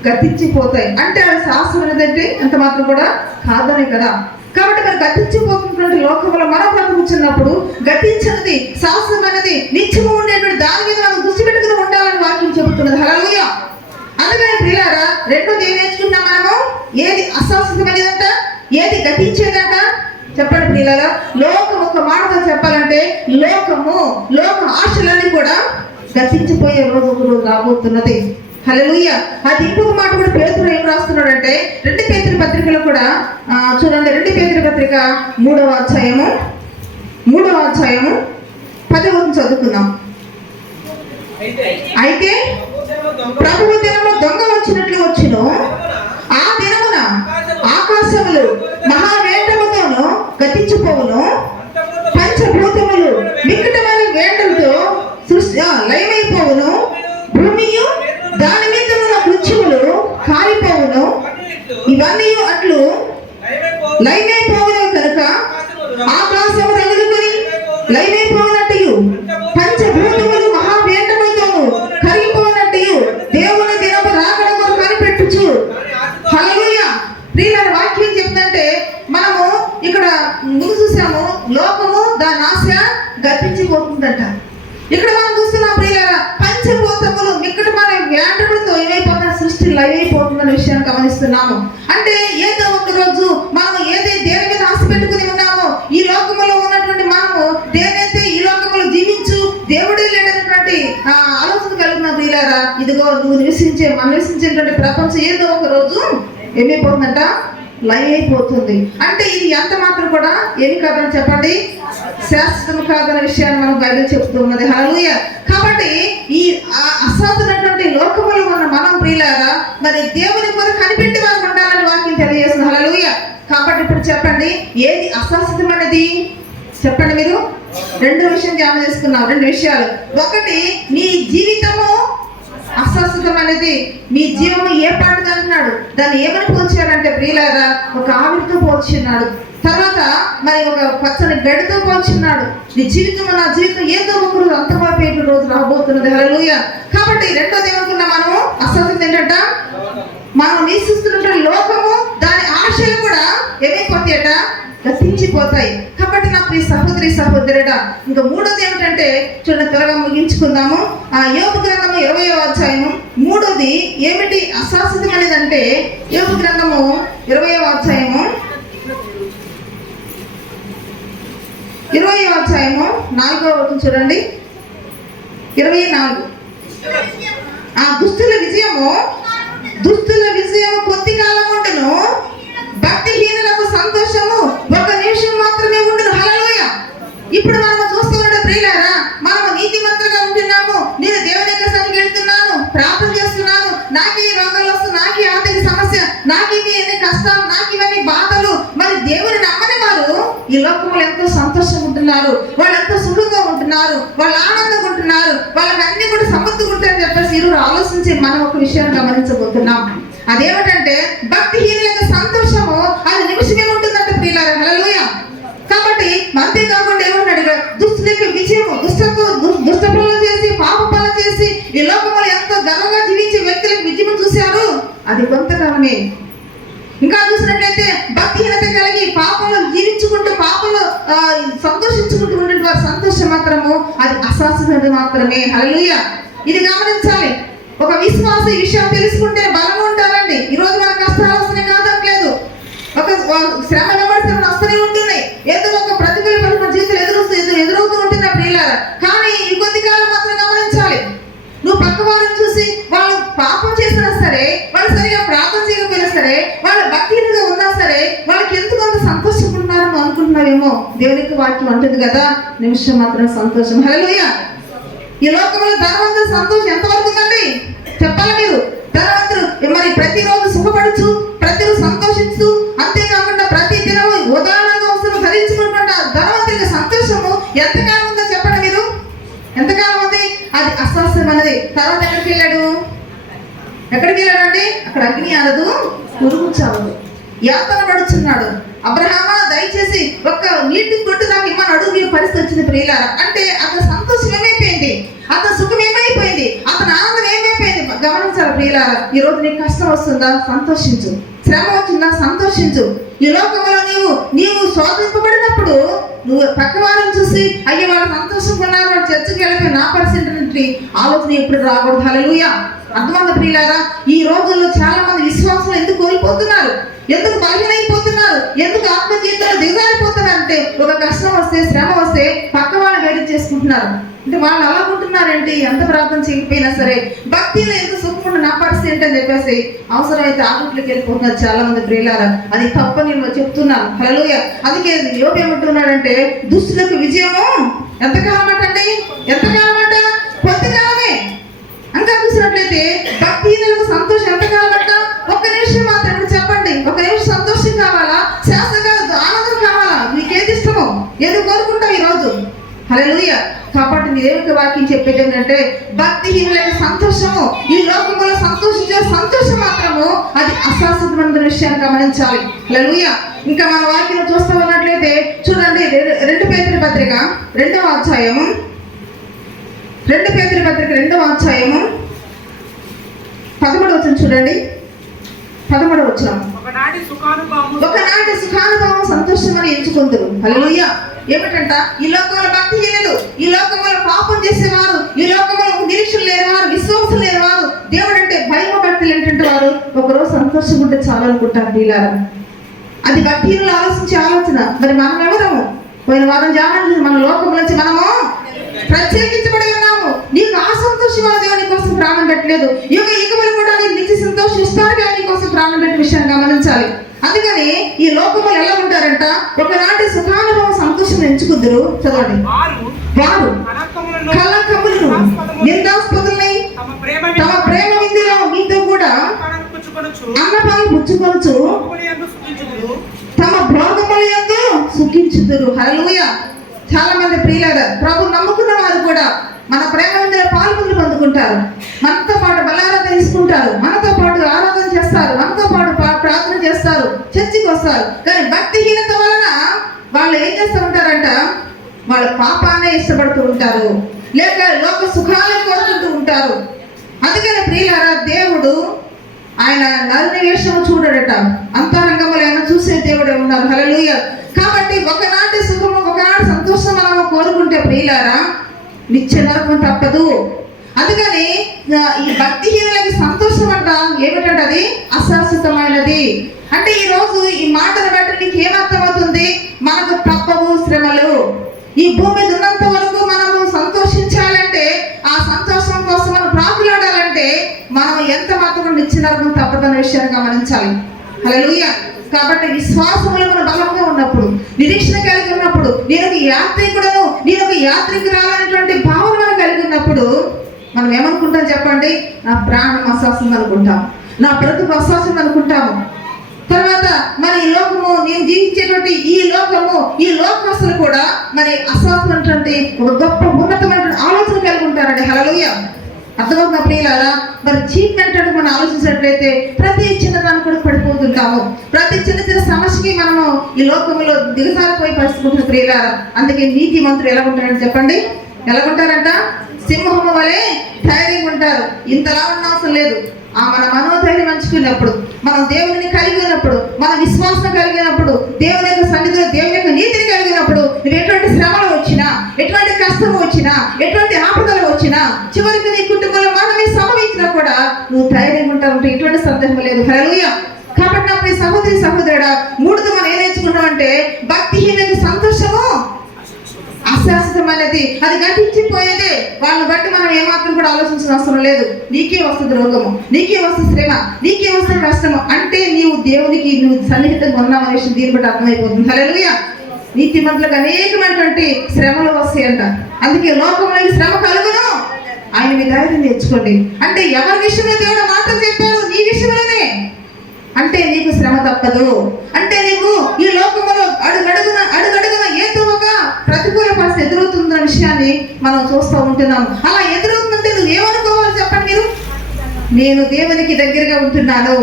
గతించిపోతాయి. అంటే అది శాస్త్రం ఏదంటే ఎంత మాత్రం కూడా కాదనే కదా. కాబట్టి మరి గతించిపోతున్నటువంటి లోకంలో మనం బ్రతుకుతున్నప్పుడు గతించినది, శాశ్వతమైనది, నిత్యము ఉండేటువంటి దాని మీద మనం దృష్టి పెట్టుకుని ఉండాలని వాక్యం చెబుతున్నది. హల్లెలూయా. అందుకని ప్రియులారా, రెండోది ఏం నేర్చుకుంటాం మనము? ఏది అశాశ్వతమైనదంట, ఏది గతించేదంట? చెప్పండి ప్రియులారా. లోకం ఒక మాటతో చెప్పాలంటే, లోక ఆశలన్నీ కూడా గతించిపోయే రోజు ఒక రోజు రాబోతున్నది. హల్లెలూయా. అది ఇంకొక మాట కూడా పేతురు ఏం రాస్తున్నాడంటే, 2 పేతురు పత్రికలో కూడా చూడండి. 2 పేతురు పత్రిక 3వ అధ్యాయము 10వ వచనం చదువుకుందాం. అయితే ప్రభువు దినము దొంగ వచ్చినట్లు వచ్చును, ఆ దినమున ఆకాశములు మహావేంద్రముతోను గతించిపోవును, పంచభూతములు మిక్కటమైన వేండ్రముతో లయమైపోవును, భూమియు దాని మీద ఉన్న వృక్షములు కాలిపోవును. ఇవన్నీ అట్లు లయమైపోవును కనుక ఆకాశము రగులుకొని లయమైపోవునట్టు, పంచభూతములు మహావేంద్రముతోను కరిగిపోవునట్టు దేవుని దినము రాకడ కొరకు కనిపెట్టుచు. హల్లెలూయా. ప్రియుల వాక్యం చెప్తుంటే, మనము ఇక్కడ ముందు చూసాము, లోకము దాని ఆశ గతించిపోతుందంట. ఇక్కడ మనం చూస్తున్నాం ప్రియులారా, పంచభూతములు మిక్కటమైన వ్యాండ్రములతో ఏమైపోతున్న సృష్టి లయమైపోతుందన్న విషయాన్ని గమనిస్తున్నాము. అంటే ఏదో ఒక రోజు మనం దేని మీద ఆశ పెట్టుకుని ఉన్నామో, ఈ లోకములో ఉన్నటువంటి మనము దేనైతే ఈ లోకములో జీవించు దేవుడే లేడనటువంటి ఆలోచన కలుగుతున్నాం ప్రియులారా. ఇదిగో మనం నివసించేటువంటి ప్రపంచం ఏదో ఒక రోజు ఏమైపోతుందంట? లయమైపోతుంది. అంటే ఇది ఎంత మాత్రం కూడా ఏమి కాదని చెప్పండి? శాశ్వతం కాదన్న విషయాన్ని మనం బైబిల్ చెప్తూ ఉన్నది. హల్లెలూయా. కాబట్టి ఈ అశాశ్వతమైనటువంటి లోకములో ఉన్న మనం ప్రియులారా, మరి దేవుని కొరకు కనిపెట్టి మనం ఉండాలని వాక్యం తెలియజేస్తుంది. హల్లెలూయా. కాబట్టి ఇప్పుడు చెప్పండి, ఏది అశాశ్వతమైనది చెప్పండి మీరు? 2 విషయం ధ్యానం చేసుకున్నాం. 2 విషయాలు. ఒకటి, నీ జీవితము అశాశ్వతమైనది. నీ జీవము ఏ పాటది అంటున్నాడు? దాన్ని ఏమని పోల్చాడంటే ప్రియులారా, ఒక ఆవిరితో పోల్చున్నాడు. తర్వాత మరి ఒక పచ్చని గడితో పోల్చున్నాడు. నీ జీవితం, నా జీవితం ఏదో ఒక రోజు అంతమైపోయే రోజు రాబోతున్నది. హల్లెలూయా. కాబట్టి రెండోది ఏమనుకున్నా మనము? అశాశ్వతం ఏంటంట? మనం నివసిస్తున్న లోకము దాని ఆశలు కూడా ఏమైపోతాయట? గతించిపోతాయి. కాబట్టి నా ప్రియ సహోదరి సహోదరుడా, ఇంకా మూడోది ఏమిటంటే చూడండి, త్వరగా ముగించుకుందాము. యోబు గ్రంథము 20వ అధ్యాయము 3వది ఏమిటి అశాశ్వతం అనేదంటే, యోబు గ్రంథము 20వ అధ్యాయము 4వ వచనం చూడండి. 24. దుష్టుల విజయము కొద్ది కాలం ఉండును, భక్తిహీనులకు సంతోషము ఒక నిమిషం మాత్రమే ఉండును. హల్లెలూయా. ఇప్పుడు మనం చూస్తున్న ప్రియులారా, మనము నీతిమంతులుగా ఉంటున్నాము. నేను దేవుని యొక్క సన్నిధికి వెళ్తున్నాను, ప్రార్థన చేస్తున్నాను, నాకు ఈ రోగాలు వస్తున్నాయి, నాకు ఈ ఆర్థిక సమస్య, నాకు ఇవి ఎన్ని కష్టాలు, నాకు ఇవన్నీ బాధలు. మరి దేవుని నమ్మని వారు ఈ లోకంలో ఎంతో సంతోషంగా ఉంటున్నారు, వాళ్ళు ఎంతో సుఖంగా ఉంటున్నారు, వాళ్ళు ఆనందంగా ఉంటున్నారు, వాళ్ళకి అన్ని కూడా సమృద్ధిగా ఉంటారని చెప్పేసి ఈరోజు ఆలోచించి మనం ఒక విషయాన్ని గమనించబోతున్నాం. అదేమిటంటే, భక్తిహీనులకు సంతోషము అది నిమిషమే ఉంటుందంట ప్రియులారా. హల్లెలూయా. కాబట్టి అంతేకాకుండా ఏమన్నాడు? దుష్టులకు విజయము, దుష్ట పనులు చేసి పాప పనులు చేసి ఈ లోకంలో ఎంతో గర్వంగా జీవించే వ్యక్తులకు విజయం ఆమె. ఇంకా చూసినట్లయితే భక్తిహీనత కలిగి పాపంలో జీవించుకుంటూ పాపంలో సంతోషించుకుంటూ ఉండే వారి సంతోషం మాత్రము అది అశాశ్వత మాత్రమే. హల్లెలూయా. ఇది గమనించాలి. ఒక విశ్వాస ఈ విషయం తెలుసుకుంటే బలంగా ఉంటారండి. ఈరోజు మన కష్టాలు వస్తున్నాయి కాదట్లేదు, ఒక శ్రమ విమర్శలు వస్తూనే ఉంటున్నాయి, ఏదో ఒక ప్రతికూల పరిస్థితి జీవితంలో ఎదురవుతూ ఉంటుంది ప్రియులారా. కానీ ఈ కొద్ది కాలం మాత్రం గమనించాలి, నువ్వు పక్క వారిని చూసి వాళ్ళు పాపం చేసినా సరే, వాళ్ళు సరిగా ప్రార్థన చేయకపోయినా సరే, వాళ్ళు భక్తిగా ఉన్నా సరే, వాళ్ళకి ఎందుకు అంత సంతోషపడుతున్నారని అనుకుంటున్నావేమో. దేవునికి వాక్యం అంటుంది కదా, నిమిషం మాత్రం సంతోషం. హల్లెలూయా. ఈ లోకంలో ధనవంతుల సంతోషం ఎంతవరకు ఉందండి చెప్పాలి మీరు. ధనవంతులు మరి ప్రతిరోజు సుఖపడుచు, ప్రతిరోజు సంతోషిస్తూ, అంతేకాకుండా ప్రతి దినము ఉదాహరణగా వస్తున్న ధరించుకుంటున్న ధనవంతుల సంతోషము ఎంతకాలం ఉందో చెప్పండి మీరు. ఎంతకాలం ఉంది? అది అశాశ్వతమైనది. తర్వాత ఎక్కడికి వెళ్ళాడు? అక్కడ అగ్ని ఆరదు, పురుగు చావదు, యాతన పడుచున్నాడు. అబ్రహామా దయచేసి ఒక్క నీటి కొట్టు నాకు ఇమ్మని అడుగు పరిస్థితి వచ్చింది ప్రియులారా. అంటే అతని సంతోషం ఏమైపోయింది, అతని సుఖం ఏమైపోయింది, అతని ఆనందం ఏమైపోయింది. గమనించాలి ప్రియులారా. ఈ రోజు నీకు కష్టం వస్తుందా? సంతోషించు. శ్రమ వచ్చిందా? సంతోషించు. ఈ లోకంలో నీవు శోధింపబడినప్పుడు నువ్వు పక్క వారిని చూసి అయ్యో వాళ్ళు సంతోషంగా ఉన్నారు, వాళ్ళు చర్చకి వెళ్ళిపోయి నా పరిస్థితి ఆలోచన ఎప్పుడు రాకూడదు. హల్లెలూయా. అర్థమంది ప్రియులారా. ఈ రోజుల్లో చాలా మంది విశ్వాసం ఎందుకు కోల్పోతున్నారు, ఎందుకు బలహీనైపోతున్నారు, ఎందుకు ఆత్మ జీవితంలో దిగజారిపోతున్నారు అంటే ఒక కష్టం వస్తే, శ్రమ వస్తే పక్క వాళ్ళు గైడ్ చేసుకుంటున్నారు. అంటే వాళ్ళు అలా ఉంటున్నారంటే ఎంత ప్రార్థన చేయకపోయినా సరే భక్తిలో ఎంత సుఖం నా పరిస్థితి ఏంటని చెప్పేసి అవసరమైతే ఆకుట్లకి వెళ్ళిపోతున్నారు చాలా మంది ప్రియులారా. అది తప్పని నేను చెప్తున్నాను. హల్లెలూయా. అందుకే యోబు ఏమంటున్నాడంటే దుష్టులకు విజయము ఎంతకాలం అంటండి? ఎంతకాలం అంట? కొంతకాలమే. ఇంకా చూసినట్లయితే భక్తిహీనులకు సంతోషం ఎంతకాలం అంట? ఒక్క నిమిషం మాత్రం. ఇప్పుడు చెప్పండి, ఒక నిమిషం సంతోషం కావాలా, శాశ్వత ఆనందం కావాలా? మీకేది ఇష్టమో, ఏది కోరుకుంటావు ఈరోజు? హల్లెలూయా. కాబట్టి దేవునికి వాక్యం చెప్పేది ఏంటంటే భక్తిహీనులైన సంతోషము, ఈ లోకంలో సంతోషించే సంతోషం మాత్రము అది అశాశ్వతమైన విషయాన్ని గమనించాలి. హల్లెలూయా. ఇంకా మన వాక్యం చూస్తూ ఉన్నట్లయితే చూడండి, 2 పేతురు పత్రిక 2వ అధ్యాయము 11వ వచనం చూడండి. 11వ వచనం. ఒకనాటి సుఖానుభవం సంతోషం అని ఎంచుకుందరు. హల్లెలూయా. ఏమిటంట? ఈ లోకంలో భక్తిహీనులు, ఈ లోకంలో పాపం చేసేవారు, ఈ లోకంలో నిరీక్షలు లేనివారు, విశ్వాసం లేనివారు, దేవుడు అంటే భయం భక్తులు ఏంటంటే వారు ఒకరోజు సంతోషంగా ఉంటే చాలా అనుకుంటారు ప్రియులారా. అది భక్తిహీనులు ఆలోచించే ఆలోచన. మరి మనం ఎవరము? పోయిన వారం జానాలి, మన లోకం నుంచి మనము ప్రత్యేకించబడి ఉన్నాము. నీకు ఆ సంతోషం దేవుని కోసం ప్రాణం పెట్టలేదు. యుగములు కూడా నీకు నిత్య సంతోషం ఇస్తారు కానీ నీ కోసం ప్రాణం పెట్టిన విషయాన్ని గమనించాలి. అందుకని ఈ లోకంలో ఎలా ఉంటారంట? ఒకనాటి సుఖానుభవం సంతోషం ఎంచుకుందరు. చదవండి. వారు కళంకములను నిందాస్పదులై తమ ప్రేమ విందులో మీతో కూడా అన్నపాలు పుచ్చుకొనుచు తమ భోగముల యందు సుఖించుదురు. హల్లెలూయా. చాలా మంది ప్రియులారా, ప్రభు నమ్ముకున్న వారు కూడా మన ప్రేమ విందులో పాల్గొని పొందుకుంటారు, మనతో పాటు బలారాధన తీసుకుంటారు, మనతో పాటు ఆరాధన చేస్తారు, మనతో పాటు ప్రార్థన చేస్తారు, చర్చికి వస్తారు. కానీ భక్తిహీనత వలన వాళ్ళు ఏం చేస్తూ ఉంటారంట? వాళ్ళ పాపాన్నే ఇష్టపడుతూ ఉంటారు, లేక లోక సుఖాలను కోరుకుంటూ ఉంటారు. అందుకని ప్రియులారా, దేవుడు ఆయన నరుని వేషము చూడడట, అంతరంగములు ఆయన చూసే దేవుడే ఉన్నారు. హల్లెలూయా. కాబట్టి ఒకనాటి సుఖము, ఒకనాటి సంతోషం మనము కోరుకుంటే ప్రియులారా నిత్య నరకం తప్పదు. అందుకని ఈ భక్తిహీనులకి సంతోషం అంట ఏమిటంటే అది అశాశ్వతమైనది. అంటే ఈ రోజు ఈ మాటను బట్టి నీకు ఏమర్థమవుతుంది? మనకు తప్పవు శ్రమలు. ఈ భూమి మీద ఉన్నంత వరకు మనము సంతోషించాలంటే, ఆ సంతోషం కోసం మనం ప్రాకులాడాలంటే మనం ఎంత మాత్రం నిత్య నరకం తప్పదన్న విషయాన్ని గమనించాలి. హల్లెలూయా. కాబట్టి విశ్వాసంలో మనం బలంగా ఉన్నప్పుడు, నిరీక్షణ కలిగి ఉన్నప్పుడు, నేను ఒక యాత్రికుడను, నేను ఒక యాత్రికురాలనేటువంటి భావన మనం కలిగి ఉన్నప్పుడు మనం ఏమనుకుంటాం చెప్పండి? నా ప్రాణం అశాశ్వతం అనుకుంటాం, నా బ్రతుకు అశాశ్వతం అనుకుంటాము. తర్వాత మరి ఈ లోకము, నేను జీవించేటువంటి ఈ లోకము, ఈ లోకస్తులు కూడా మరి అశాశ్వతమైనటువంటి ఒక గొప్ప ఉన్నతమైనటువంటి ఆలోచన కలిగి ఉంటారండి. హల్లెలూయా. అర్థమవుతున్న ప్రియులారా, మరి చీప్ మెంటాలిటీ మనం ఆలోచించినట్లయితే ప్రతి చిన్నదాన్ని కూడా పడిపోతుంటాము, ప్రతి చిన్న సమస్యకి మనము ఈ లోకంలో దిగజారిపోయి పరిస్థితి ప్రియులారా. అందుకే నీతిమంతులు ఎలా ఉంటారంటే చెప్పండి, ఎలా ఉంటారంట? సింహము వలె ధైర్యంగా ఉంటారు. ఇంతలా ఉన్న అవసరం లేదు. మన మనోధైర్యం పంచుకున్నప్పుడు, మనం దేవుని కలిగినప్పుడు, మన విశ్వాసం కలిగినప్పుడు, దేవుని యొక్క సన్నిధిలో దేవుని యొక్క నీతిని కలిగినప్పుడు, నువ్వు ఎటువంటి శ్రమలు వచ్చినా, ఎటువంటి కష్టం వచ్చినా, ఎటువంటి ఆపదలు వచ్చినా, చివరికి నీ కుటుంబంలో మనమే సంభవించినా కూడా నువ్వు ధైర్యంగా ఉంటావు, ఎటువంటి సందేహం లేదు. హల్లెలూయా. కాబట్టి నా ప్రియ సహోదరి సహోదరుడా, మూడోది మనం ఏం నేర్చుకుంటాం అంటే భక్తిహీనులకు సంతోషము అశాశ్వతమైనది, అది గతించిపోయేదే. వాళ్ళని బట్టి మనం ఏమాత్రం కూడా ఆలోచించిన అవసరం లేదు. నీకే వస్తుంది రోగము, నీకే వస్తుంది శ్రమ, నీకే వస్తుంది కష్టము అంటే నీవు దేవునికి నువ్వు సన్నిహితంగా ఉన్నావు విషయం దీన్ని బట్టి అర్థమైపోతుంది. హల్లెలూయా. నీతిమంతులకు అనేకమైనటువంటి శ్రమలు వస్తాయంట. అందుకే లోకంలో శ్రమ కలుగును, ఆయన మీ ధైర్యం తెచ్చుకోండి. అంటే ఎవరి విషయంలో దేవుడు మాటలు చెప్పాడు, నీ విషయంలోనే. అంటే నీకు శ్రమ తప్పదు. అంటే నీకు ఈ లోకంలో అడుగడుగున ఏదో ఒక ప్రతికూల పరిస్థితి ఎదురవుతున్న విషయాన్ని మనం చూస్తూ ఉంటున్నాము. అలా ఎదురవుతుందంటే నువ్వు ఏమనుకోవాలి చెప్పండి మీరు? నేను దేవునికి దగ్గరగా ఉంటున్నాను,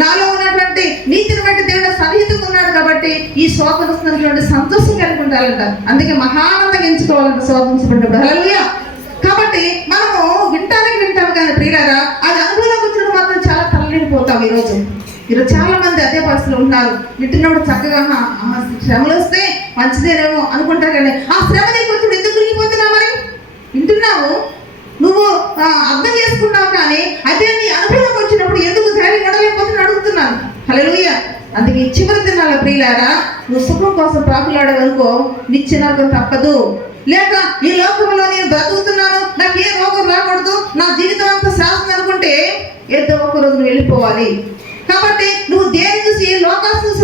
నాలో ఉన్నటువంటి నీతిని బట్టి దేవుడు సన్నిహితంగా ఉన్నాడు కాబట్టి ఈ శోధన వస్తున్నటువంటి సంతోషం కలిగి ఉండాలంట. అందుకే మహానందంగా ఎంచుకోవాలంట శోధించబడినప్పుడు. హల్లెలూయా. కాబట్టి మనము వింటాం కానీ ప్రియులారా, అది అనుభవంలోకి వచ్చినప్పుడు మాత్రం చాలా తల్లడిపోతాం. ఈరోజు చాలా మంది అదే పరిస్థితులు ఉన్నారు. వింటున్నప్పుడు చక్కగా శ్రమలు వస్తే మంచిదేనేమో అనుకుంటారు, కానీ ఆ శ్రమ నీకు వచ్చి ఎందుకు తిరిగిపోతున్నావు? మరి వింటున్నావు, నువ్వు అర్థం చేసుకున్నావు, కానీ అదే నీ అనుభవంలోకి వచ్చినప్పుడు ఎందుకు ధైర్యం నడలేకపోతే అడుగుతున్నాను. హల్లెలూయా. అందుకే ఈ చివరి దినాల ప్రియులారా, నువ్వు సుఖం కోసం ప్రాకులాడేవనుకో నిశ్చయం తప్పదు. లేక ఈ లోకంలో నేను బ్రతుకుతున్నాను, నాకు ఏ రోగం రాకూడదు, నా జీవితం అంతా శాశ్వతం అనుకుంటే ఏదో ఒక రోజు నువ్వు వెళ్ళిపోవాలి. కాబట్టి నువ్వు దేని చూసి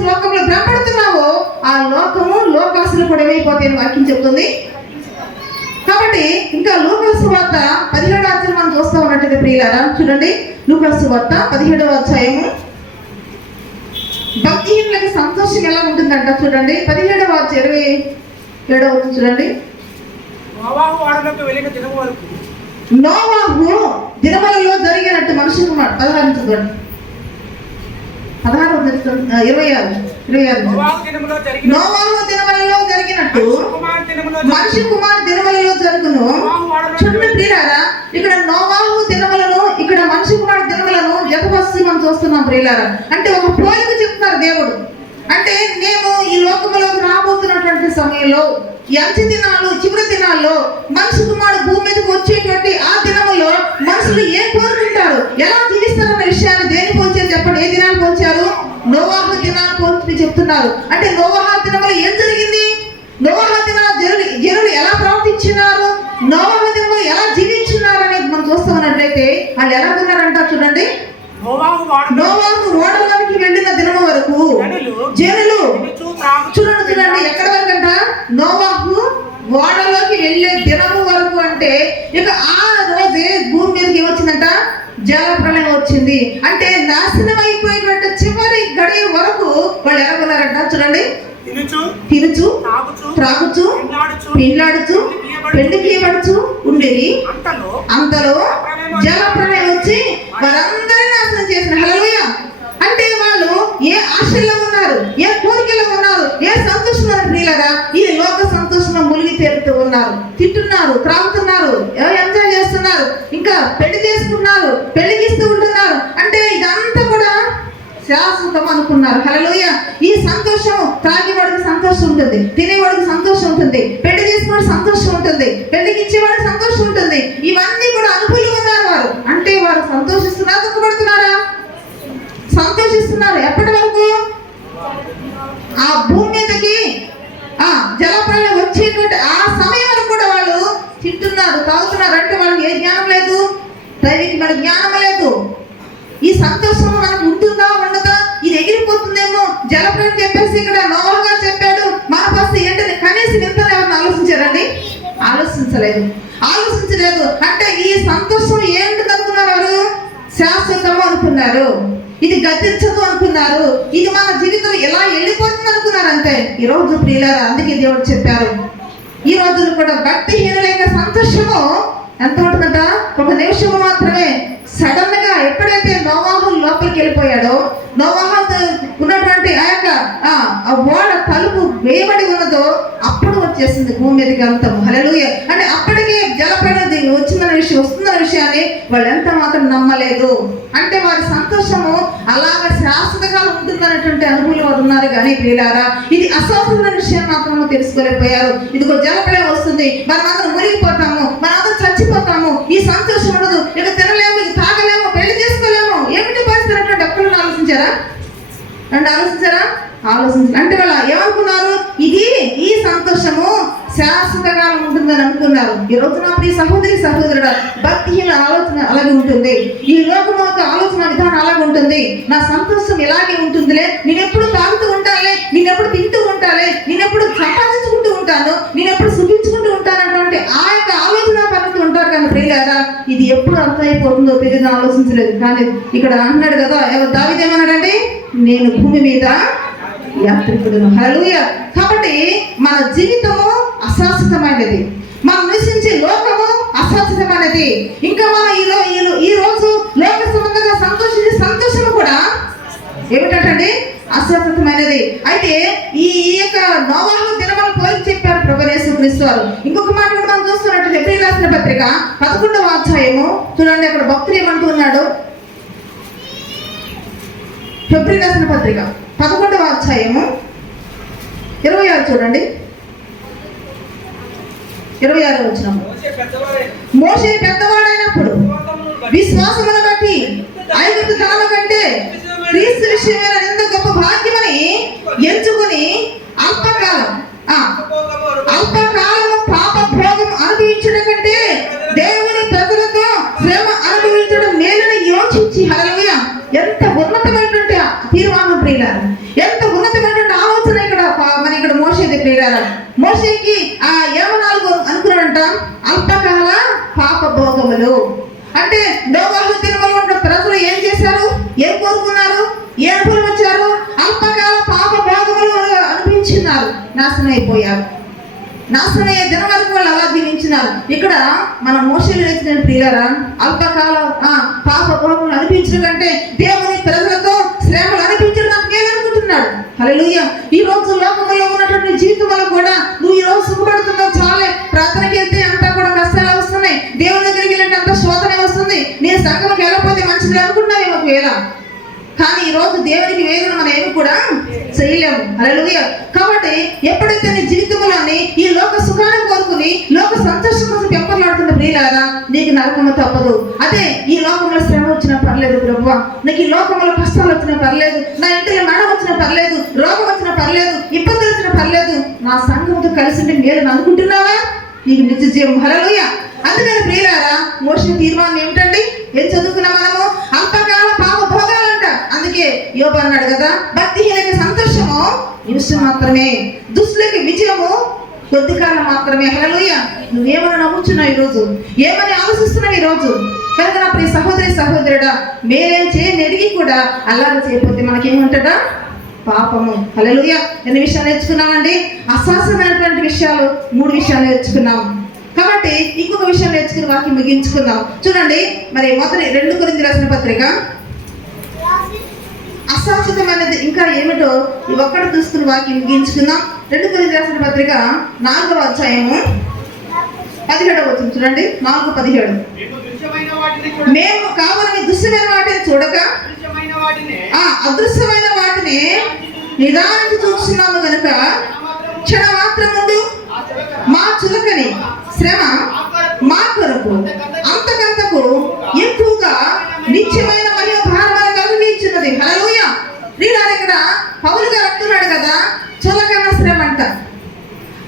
లోకంలో భ్రమపడుతున్నావో ఆ లోకాసులు కూడా ఏమైపోతాయని వాక్యం చెప్తుంది. కాబట్టి ఇంకా లూకాసు సువార్త 17వ అధ్యాయం మనం చూస్తూ ఉన్నట్టు ప్రియులారా, చూడండి లూకాసు సువార్త 17వ అధ్యాయము. భక్తిహీనులకు సంతోషం ఎలా ఉంటుందంట చూడండి. 17వ అధ్యాయం 27వ చూడండి. నోవాహు దినములలో జరిగినట్టు మనిషి కుమారుడు 16 చూడండి. 26 నోవాహు దినములలో జరిగినట్టు మనిషి కుమారుడు దినములలో జరుగును. చూడండి ప్రియులారా, ఇక్కడ నోవాహు దినములను, ఇక్కడ మనిషి కుమారుడు దినములను జతపరిచి మనం చూస్తున్నాం ప్రియులారా. అంటే ఒక పోలిక చెప్తున్నారు దేవుడు. అంటే నేను ఈ లోకంలోకి రాబోతున్నటువంటి సమయంలో, ఈ అంచె దినాలు, చివరి దినాల్లో మనిషి కుమారుడు భూమి మీదకి వచ్చేటువంటి ఆ దినములో మనుషులు ఏం కోరుకుంటారు, ఎలా జీవిస్తారన్న విషయాన్ని దేని పోల్చారు చెప్పండి? ఏ దినాలు పోల్చారు? నోవాహు దినాలు పోల్చి చెప్తున్నారు. అంటే నోవాహు దినములో ఏం జరిగింది? నోవాహు దినాలు జనులు ఎలా ప్రవర్తించినారు, నోవాహు దినములు ఎలా జీవించున్నారు అనేది మనం చూస్తామన్నట్లయితే వాళ్ళు ఎలా ఉన్నారంట చూడండి. నోవాహు ఓడలోనికి వెళ్ళిన దినము వరకు జనులు చూడండి ఎక్కడ వరకు అంట? నోవాహు ఓడలోకి వెళ్ళే దినము వరకు. అంటే ఇక ఆ రోజే భూమి మీదకి ఏమొచ్చిందంట? జల ప్రళయం వచ్చింది. అంటే నాశనం అయిపోయినట్టు చివరి గడియ వరకు వాళ్ళు ఎలా ఉన్నారంట చూడండి. తినుచు త్రాగుచు పిల్లాడుచు పెండికీయబడుచు ఉండేది. అంతలో జల ప్రళయం వచ్చి వారందరినీ నాశనం చేసిన. హల్లెలూయా. అంటే వాళ్ళు ఏ ఆశల్లో ఉన్నారు, ఏ కోరికలో ఉన్నారు, ఏ సంతోషంలో ప్రియులారా, ఈ లోక సంతోషంలో మునిగి తేలుతూ ఉన్నారు. తింటున్నారు, త్రాగుతున్నారు, ఎంజాయ్ చేస్తున్నారు, ఇంకా పెళ్లి చేసుకున్నారు, పెళ్లికిస్తూ ఉంటున్నారు. అంటే ఇదంతా కూడా శాశ్వతం అనుకున్నారు. హల్లెలూయా. ఈ సంతోషం త్రాగేవాడికి సంతోషం ఉంటుంది, తినేవాడికి సంతోషం ఉంటుంది, పెళ్లి చేసుకునే సంతోషం ఉంటుంది, పెళ్లికి ఇచ్చేవాడికి సంతోషం ఉంటుంది. ఇవన్నీ కూడా అనుభూతులు ఉన్నారు వారు. అంటే వారు సంతోషిస్తున్నారా, దుఃఖపడుతున్నారా? సంతోషిస్తున్నారు. ఎప్పటి వరకు? ఆ భూమి మీదకి జలప్రళయం వచ్చేటువంటి ఆ సమయం వరకు కూడా వాళ్ళు తింటున్నారు, తాగుతున్నారు. అంటే వాళ్ళకి ఏ జ్ఞానం లేదు, దైవికమైన జ్ఞానం లేదు. ఈ సంతోషం మనకు ఉంటుందా ఉండదా, ఇది ఎగిరిపోతుందేమో జలప్రళయం చెప్పేసి ఇక్కడ నోవాహు గారు చెప్పాడు మన పరిస్థితి ఏంటని కనీసం వింతలు ఎవరిని ఆలోచించారండి? ఆలోచించలేదు. అంటే ఈ సంతోషం ఏంటి అనుకున్నారు వారు? శాశ్వతము అనుకున్నారు. ఇది గతించదు అనుకున్నారు. ఇది మన జీవితం ఎలా వెళ్ళిపోతుంది అనుకున్నారు. అంతే. ఈ రోజు ప్రియులారా, అందుకే దేవుడు చెప్పారు ఈ రోజులు కూడా భక్తిహీనులైన సంతోషము ఎంత ఉంటుందంట? ఒక నిమిషము మాత్రమే. సడన్ గా ఎప్పుడైతే నోవాహు లోపలికి వెళ్ళిపోయాడో, నోవాహు ఉన్నటువంటి ఆ యొక్క ఓడ తలుపు వేయబడి ఉన్నదో అప్పుడు వచ్చేసింది భూమి మీదకి అంతం. హల్లెలూయా. అంటే అప్పటికే జలప్రళయం వచ్చిందన్న విషయం, వస్తుందన్న విషయాన్ని వాళ్ళు ఎంత మాత్రం నమ్మలేదు. అంటే వారి సంతోషము అలాగ శాశ్వతకాలం ఉంటుందనేటువంటి అనుభూతులు వారు ఉన్నారు. కానీ ప్రియులారా, ఇది అశాశ్వతమైన విషయం మాత్రము తెలుసుకోలేకపోయారు. ఇదిగో జలప్రళయం వస్తుంది, మనమందరం మునిగిపోతాము, మనందరం చచ్చిపోతాము, ఈ సంతోషం ఉండదు, ఇక తినలేము, ఇక తాగలేము, పెళ్లి చేసుకోలేము, ఏమిటి పరిస్థితి అంటే ఒక్కరు ఆలోచించారా? ఆలోచించారు. అంటే వాళ్ళు ఏమనుకున్నారు? ఈ సంతోషము శాశ్వతకాలం ఉంటుందని అనుకున్నారు. ఈ రోజు నా ప్రియ సహోదరుడు, భక్తిహీన ఆలోచన అలాగే ఉంటుంది, ఈ లోకం యొక్క ఆలోచన విధానం అలాగే ఉంటుంది. నా సంతోషం ఇలాగే ఉంటుందిలే, నేనెప్పుడు తాగుతూ ఉంటానులే, నేనెప్పుడు తింటూ ఉంటాలే, నేనెప్పుడు సంపాదించుకుంటూ ఉంటాను, నేనెప్పుడు సుఖించుకుంటూ ఉంటాను అటువంటి ఆ యొక్క ఆలోచన పరిస్థితి ఉంటారు. కానీ ప్రియులారా, ఇది ఎప్పుడు అర్థమైపోతుందో తెలియదు, ఆలోచించలేదు. కానీ ఇక్కడ అంటున్నాడు కదా, దావీదు ఏమన్నాడంటే, నేను భూమి మీద యాత్రికుడును. హల్లెలూయా. కాబట్టి మన జీవితము అశాశ్వతమైనది, మనం నివసించే లోకము అశాశ్వతమైనది. ఇంకా మనం ఈ రోజు లోక సంబంధంగా సంతోషించే సంతోషము కూడా ఏమిటంటే అశాశ్వతమైనది. అయితే ఈ యొక్క నోవాహు దినములను పోల్చి చెప్పారు ప్రభువు యేసుక్రీస్తు వారు. ఇంకొక మాట కూడా మనం చూస్తున్నట్టు హెబ్రీ రాసిన పత్రిక 11వ అధ్యాయము చూడండి, అక్కడ భక్తులు ఏమంటున్నాడు. హెబ్రీ రాసిన పత్రిక 11వ అధ్యాయము 26 చూడండి, 26 వచనం. మోషే పెద్దవాడైనప్పుడు విశ్వాసమును బట్టి ఐగుప్తు ధనము కంటే క్రీస్తు విషయమైన ఎంత గొప్ప భాగ్యమని ఎంచుకుని అల్పకాలము పాప భోగం అనుభవించడం కంటే దేవుని ప్రజలతో శ్రమ అనుభవించడం మేలుని యోచించి. హల్లెలూయా. ఎంత ఉన్నతమైనటువంటి తీర్మానం ప్రియులారా, ఎంత ఉన్నతమైనటువంటి ఆలోచన ఇక్కడ మోషేది ప్రియులారా. మోషేకి ఏమనాలు అనుకున్నాడంట, అల్పకాల పాప భోగములు. అంటే నోవాహు దినములో ఉన్న ప్రజలు ఏం చేశారు, ఏం కోరుకున్నారు, ఏ అనుభవం వచ్చారు? అల్పకాల పాప భోగములు అనిపించినారు, నాశనం అయిపోయారు. నాశనమయ్యే దినం వరకు వాళ్ళు అలా జీవించినారు. ఇక్కడ మన మోషేలు నేర్చిన ప్రియులారా, అల్పకాల పాప భోగములు అనిపించడం కంటే దేవుని ప్రజలతో శ్రమలు అనిపించడం నాకు ఏమనుకుంటున్నాడు. హల్లెలూయా. ఈ రోజు లోకంలో ఉన్నటువంటి జీవితంలో కూడా నువ్వు ఈ రోజు సుఖపడుతున్నావు చాలే, ప్రార్థనకి వెళ్తే అంతా కూడా కష్టాలు వస్తున్నాయి, దేవుని దగ్గరికి వెళ్ళినట్టు అంతా శోధన వస్తుంది, నేను సంఘంకి వెళ్ళకపోతే మంచిది అనుకున్నావేమో ఒకవేళ. కానీ ఈ రోజు దేవునికి వేదన మనం ఏమి కూడా చేయలేము. హల్లెలూయా. కాబట్టి ఎప్పుడైతే నీ జీవితంలోని ఈ లోక సుఖాన్ని కోరుకుని లోక సంతోషం కోసం పెంపలాడుతున్న ప్రియులారా, నీకు నరకము తప్పదు. అదే ఈ లోకంలో శ్రమ వచ్చినా పర్లేదు ప్రభువా, నాకు ఈ లోకంలో కష్టాలు వచ్చినా పర్లేదు, నా ఇంటిలో మరణం వచ్చినా పర్లేదు, రోగం వచ్చినా పర్లేదు, ఇబ్బందులు వచ్చినా పర్లేదు, నా సంఘంతో కలిసి ఉంటే మేలు అనుకుంటున్నావా? నీకు నిత్య జీవం. హల్లెలూయా. అందుకని ప్రియులారా, మోషే తీర్మానం ఏమిటండి? ఏం చదువుకున్నాం మనము? అల్పకాల పాప భోగాలంట. అందుకే యోబు అన్నాడు కదా, భక్తిహీనకి సంతోషము నిమిషం మాత్రమే, దుష్టులకి విజయము కొద్ది కాలం మాత్రమే. హల్లెలూయా. నువ్వేమని నమ్ముచున్నావు ఈరోజు, ఏమని ఆలోచిస్తున్నావు ఈరోజు? కనుక నా ప్రియ సహోదరుడా, మేలేం చేయని ఎదిగి కూడా అల్లారు చేయకపోతే మనకేముంటుందా? పాపము. హల్లెలూయా. ఎన్ని విషయాలు నేర్చుకున్నామండి? అశాశ్వతమైనటువంటి విషయాలు 3 విషయాలు నేర్చుకున్నాం. కాబట్టి ఇంకొక విషయం నేర్చుకుని వాక్యం ముగించుకుందాం. చూడండి, మరి మొదటి 2 కొరింథీయులకు రాసిన పత్రిక అశాశ్వతమైనది ఇంకా ఏమిటో ఈ ఒక్కటి చూసుకుని వాక్యం ముగించుకుందాం. 2 కొరింథీయులకు రాసిన పత్రిక 4వ అధ్యాయము 17వ వచనం చూడండి. 4:17. మేము కావాలని దృశ్యమైన వాటిని చూడక అదృశ్యమైన వాటిని నిదానికి చూస్తున్నాము కనుక క్షణమాత్రముందు మా చులకని శ్రమ మా కొరకు అంతకంతకు ఎక్కువగా నిత్యమైన మరియు భారమైన కలిగించినది. హల్లెలూయా. ప్రియులారా, ఇక్కడ పౌలు గారు అంటున్నాడు కదా, చులకన శ్రమ అంట.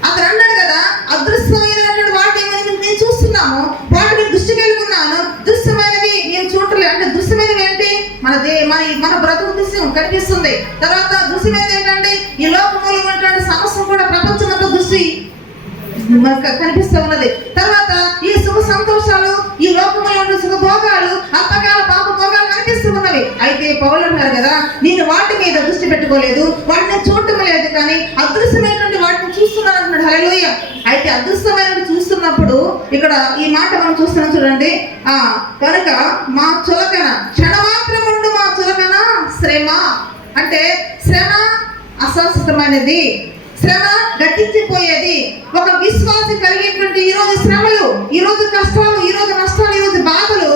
అతను అన్నాడు కదా, అదృశ్యమైనటువంటి వాటిని నేను చూస్తున్నాము, వాటిని దృష్టి కలిగిన్నాను, దృశ్యమైనవి నేను చూడలేదు. అంటే దృశ్యమైనవి ఏంటి? మన బ్రతుకు దృశ్యం కనిపిస్తుంది. తర్వాత దృశ్యమైనది ఏంటంటే ఈ లోకంలో ఉన్నటువంటి సమస్య కూడా ప్రపంచమంతా దృష్టి కనిపిస్తూ ఉన్నది. తర్వాత ఈ శుభ సంతోషాలు, ఈ లోకంలో ఉండే సుఖ భోగాలు, అల్పకాల పాప భోగాలు కనిపిస్తూ ఉన్నవి. అయితే పౌలు అన్నారు కదా, నేను వాటి మీద దృష్టి పెట్టుకోలేదు, వాటిని చూడటం లేదు, కానీ అదృశ్యమైనటువంటి వాటిని చూస్తున్నాను అంటున్నాడు. హల్లెలూయా. అయితే అదృశ్యమైనవి చూస్తున్నప్పుడు ఇక్కడ ఈ మాట మనం చూస్తున్నాం చూడండి. కనుక మా చులకన క్షణమాత్రముండు మా చులకన శ్రమ. అంటే శ్రమ అశాశ్వతమైనది, శ్రమ గతించిపోయేది. ఒక విశ్వాసం కలిగేటువంటి ఈరోజు శ్రమలు, ఈరోజు కష్టాలు, ఈరోజు నష్టాలు, ఈరోజు బాధలు